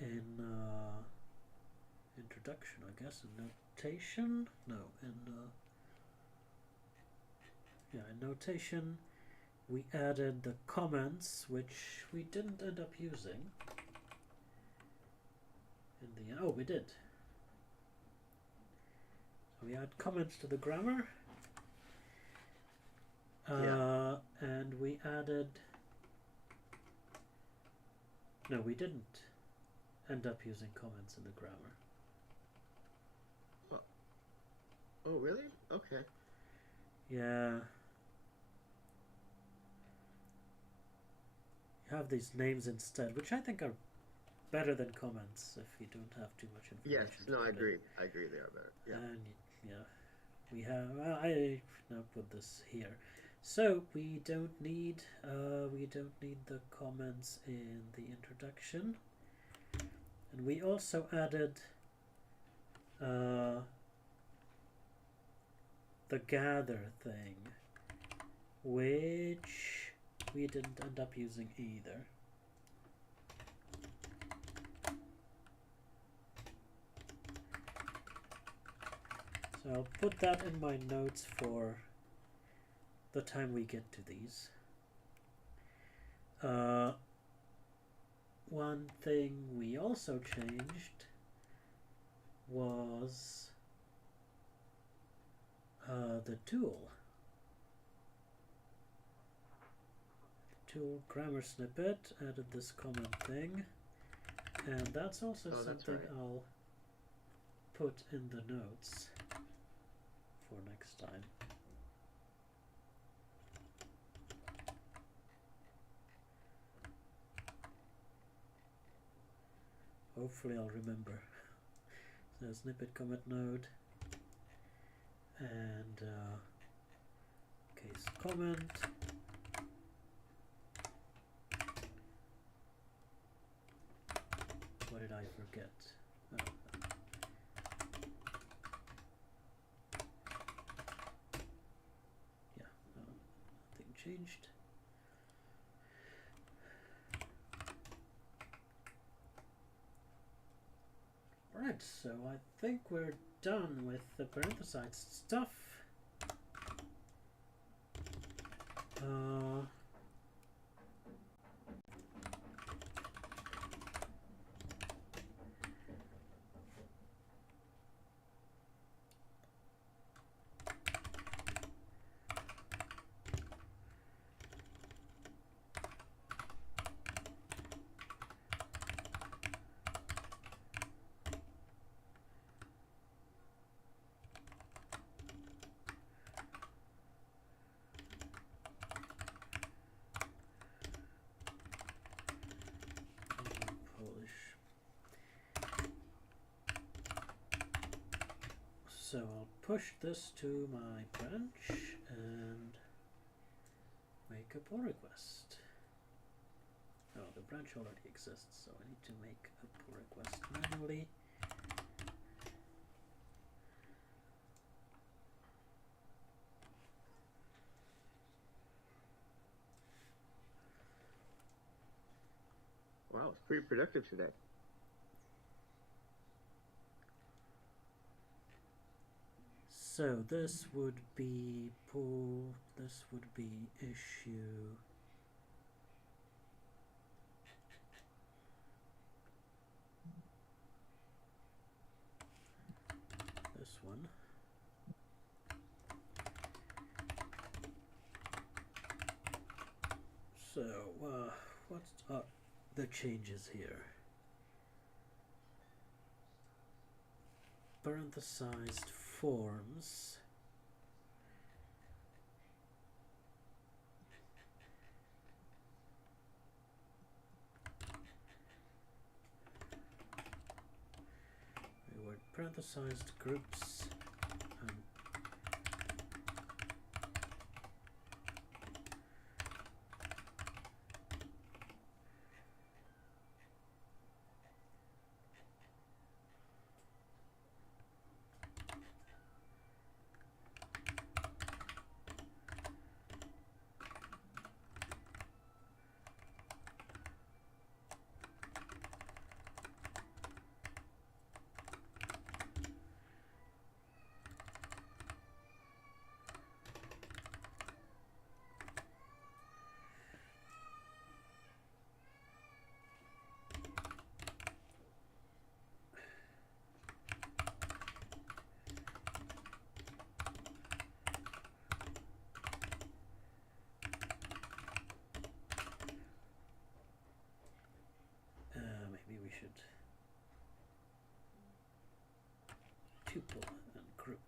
in introduction, I guess, in notation. No, in in notation, we added the comments, which we didn't end up using. In the we did. So we add comments to the grammar, and we added. No, we didn't end up using comments in the grammar. Oh, really? Okay. Yeah. You have these names instead, which I think are better than comments if you don't have too much information. Yes, no, I agree. I agree they are better. Yeah. And yeah, we have. I now put this here, so we don't need the comments in the introduction, and we also added the gather thing, which we didn't end up using either. So I'll put that in my notes for the time we get to these. One thing we also changed was the tool grammar snippet. Added this comment thing, and that's also something right. I'll put in the notes for next time. Hopefully I'll remember. So snippet comment node and case comment. What did I forget? Oh. Yeah, nothing changed. Alright, so I think we're done with the parenthesized stuff. push this to my branch and make a pull request. Oh, the branch already exists, so I need to make a pull request manually. Wow, it's pretty productive today. So this would be pull, this would be issue. This one. So, what's the changes here? Parenthesized forms. We were parenthesized groups and maybe we should tuple and group.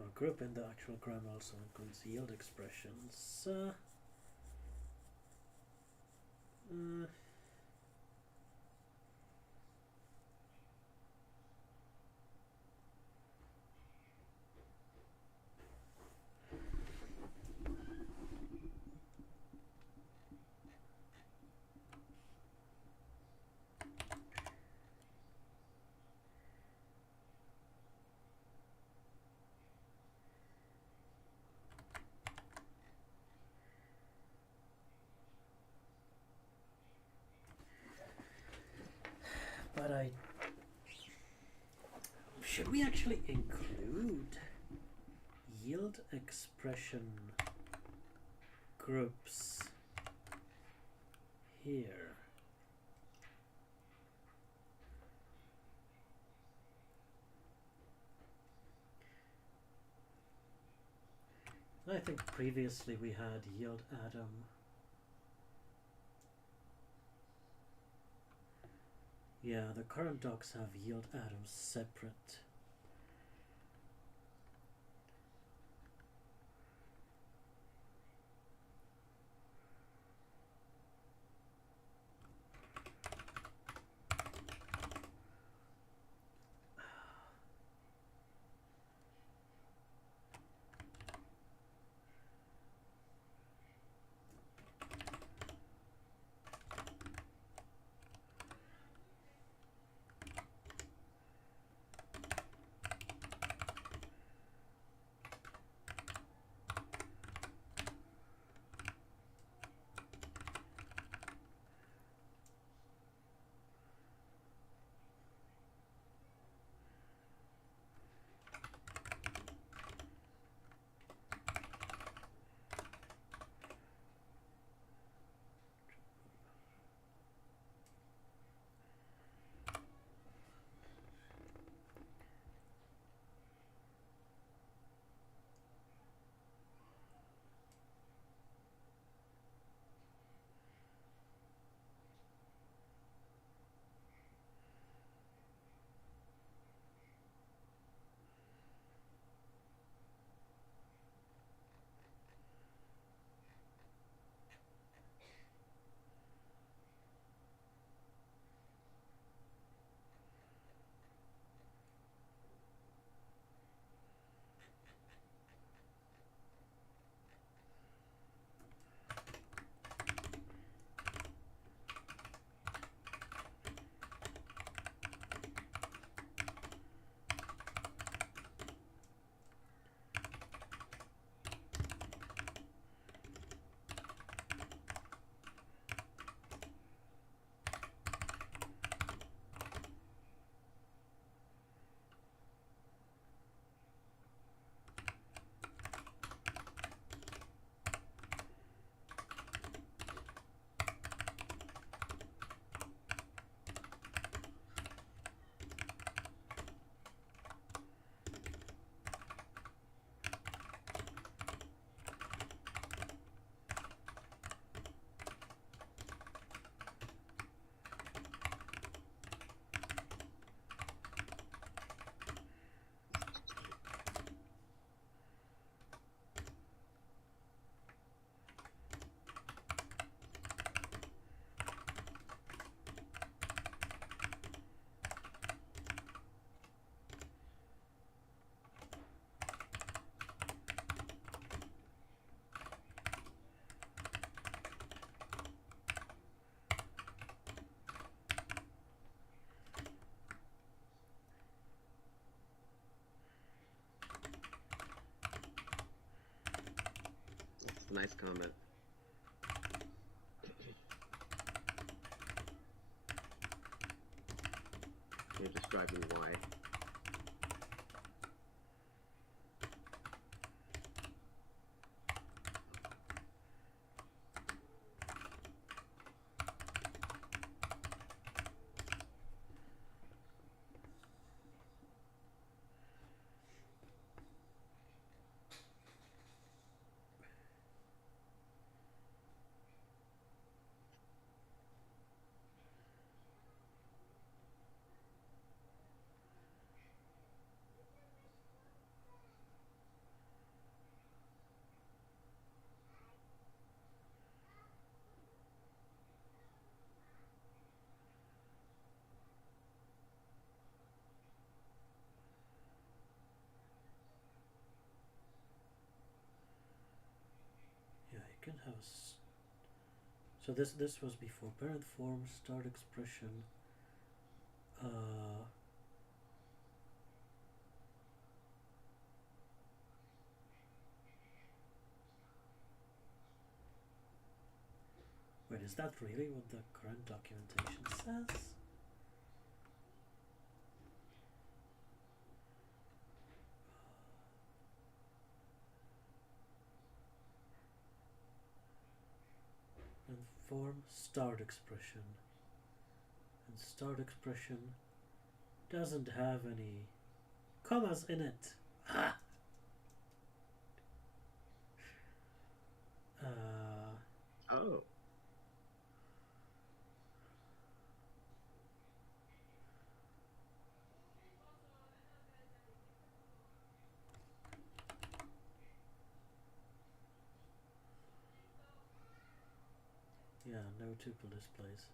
Or group in the actual grammar also includes yield expressions. But should we actually include yield expression groups here? I think previously we had yield atom. Yeah, the current docs have yield atoms separate. Nice comment. You're describing why. Yeah, you can have. So this was before parent form, start expression. Wait, is that really what the current documentation says? And form start expression. And start expression doesn't have any commas in it. Ah! Oh. Yeah, no tuple displays.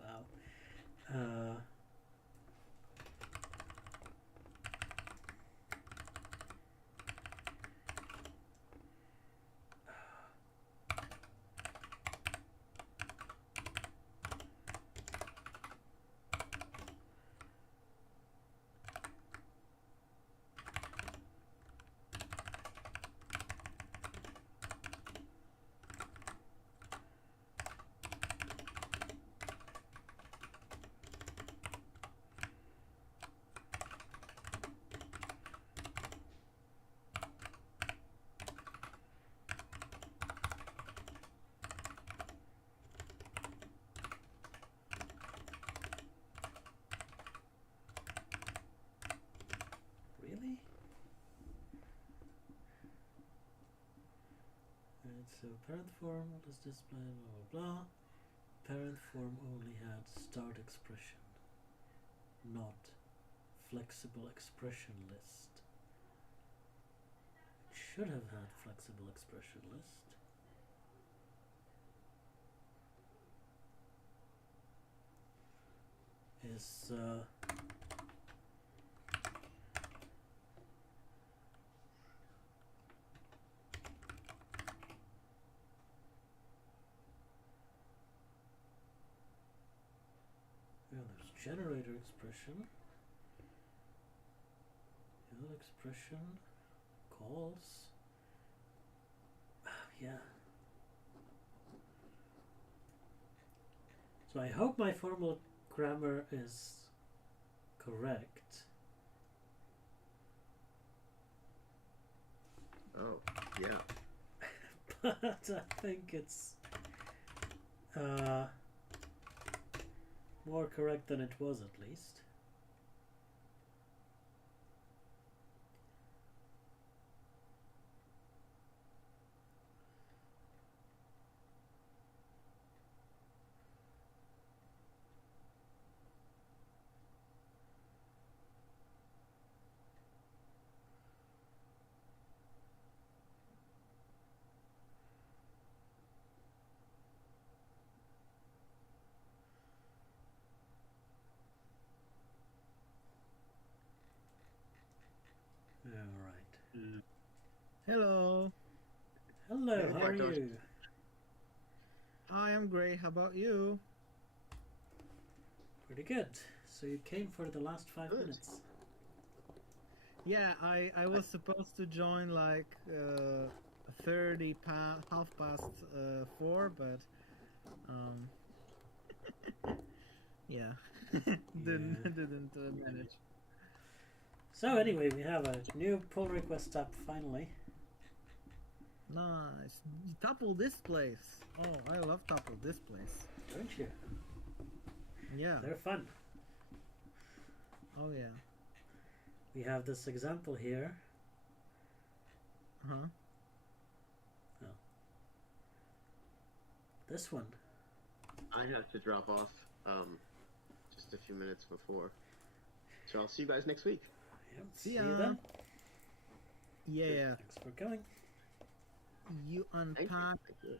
Wow. Really? And so parent form is display blah blah blah. Parent form only had start expression, not flexible expression list. It should have had flexible expression list. Is yeah, there's generator expression. Unit expression calls. Yeah. So I hope my formal grammar is correct. Oh, yeah. But I think it's more correct than it was, at least. All right. Hello. Hello, Hey, how are Bartosz. you? I am great. How about you? Pretty good. So you came for the last 5 Good. minutes. Yeah, I was supposed to join like 30 half past 4, but um, yeah, didn't manage. So anyway, we have a new pull request up finally. Nice. Topple this place. Oh, I love topple this place. Don't you? Yeah. They're fun. Oh yeah. We have this example here. Huh. This one. I have to drop off just a few minutes before. So I'll see you guys next week. Yep. See See ya. you then. Yeah. Thanks for coming. You Thank you. unpack Thank you.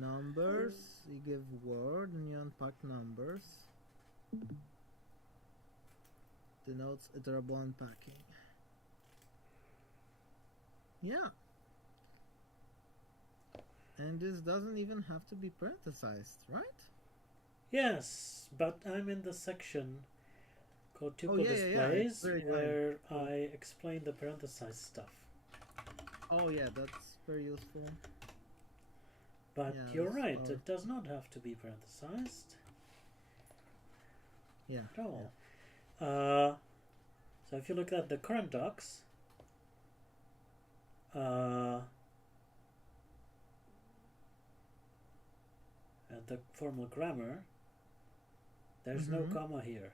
numbers. You give word and you unpack numbers. Denotes iterable unpacking. Yeah. And this doesn't even have to be parenthesized, right? Yes, but I'm in the section called tuple yeah. displays It's very where cool. I explain the parenthesized stuff. Oh yeah, that's very useful. But Yeah, you're that's right, powerful. it does not have to be parenthesized Yeah. at all. So if you look at the current docs, at the formal grammar, there's no comma here.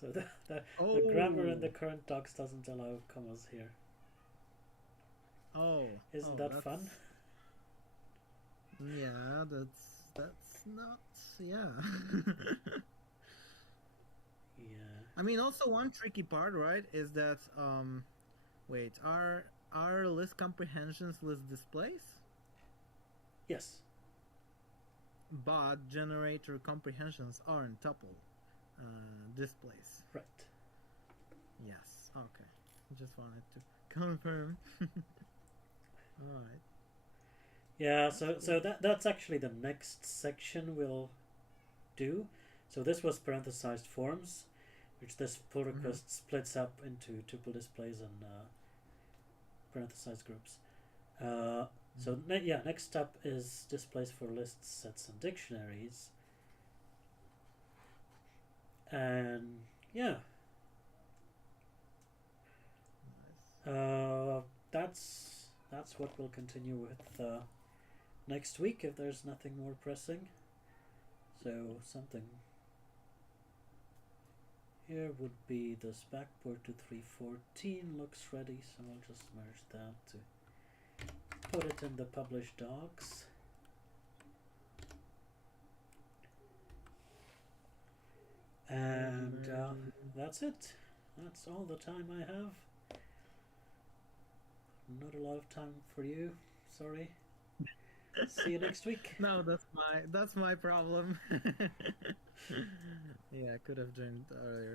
So the grammar in the current docs doesn't allow commas here. Oh. Isn't that fun? Yeah, that's not. Yeah. Yeah. I mean, also one tricky part, right, is that wait, are list comprehensions list displays? Yes. But generator comprehensions aren't tuple displays. Right. Yes. Okay. Just wanted to confirm. All right. Yeah. So that's actually the next section we'll do. So this was parenthesized forms, which this pull request splits up into tuple displays and parenthesized groups. So next up is displays for lists, sets, and dictionaries. And yeah, Nice. that's what we'll continue with next week if there's nothing more pressing. So something here would be this backport to 314 looks ready, so I'll just merge that to put it in the published docs. And that's it. That's all the time I have. Not a lot of time for you. Sorry. See you next week. No, that's my problem. Yeah, I could have joined earlier.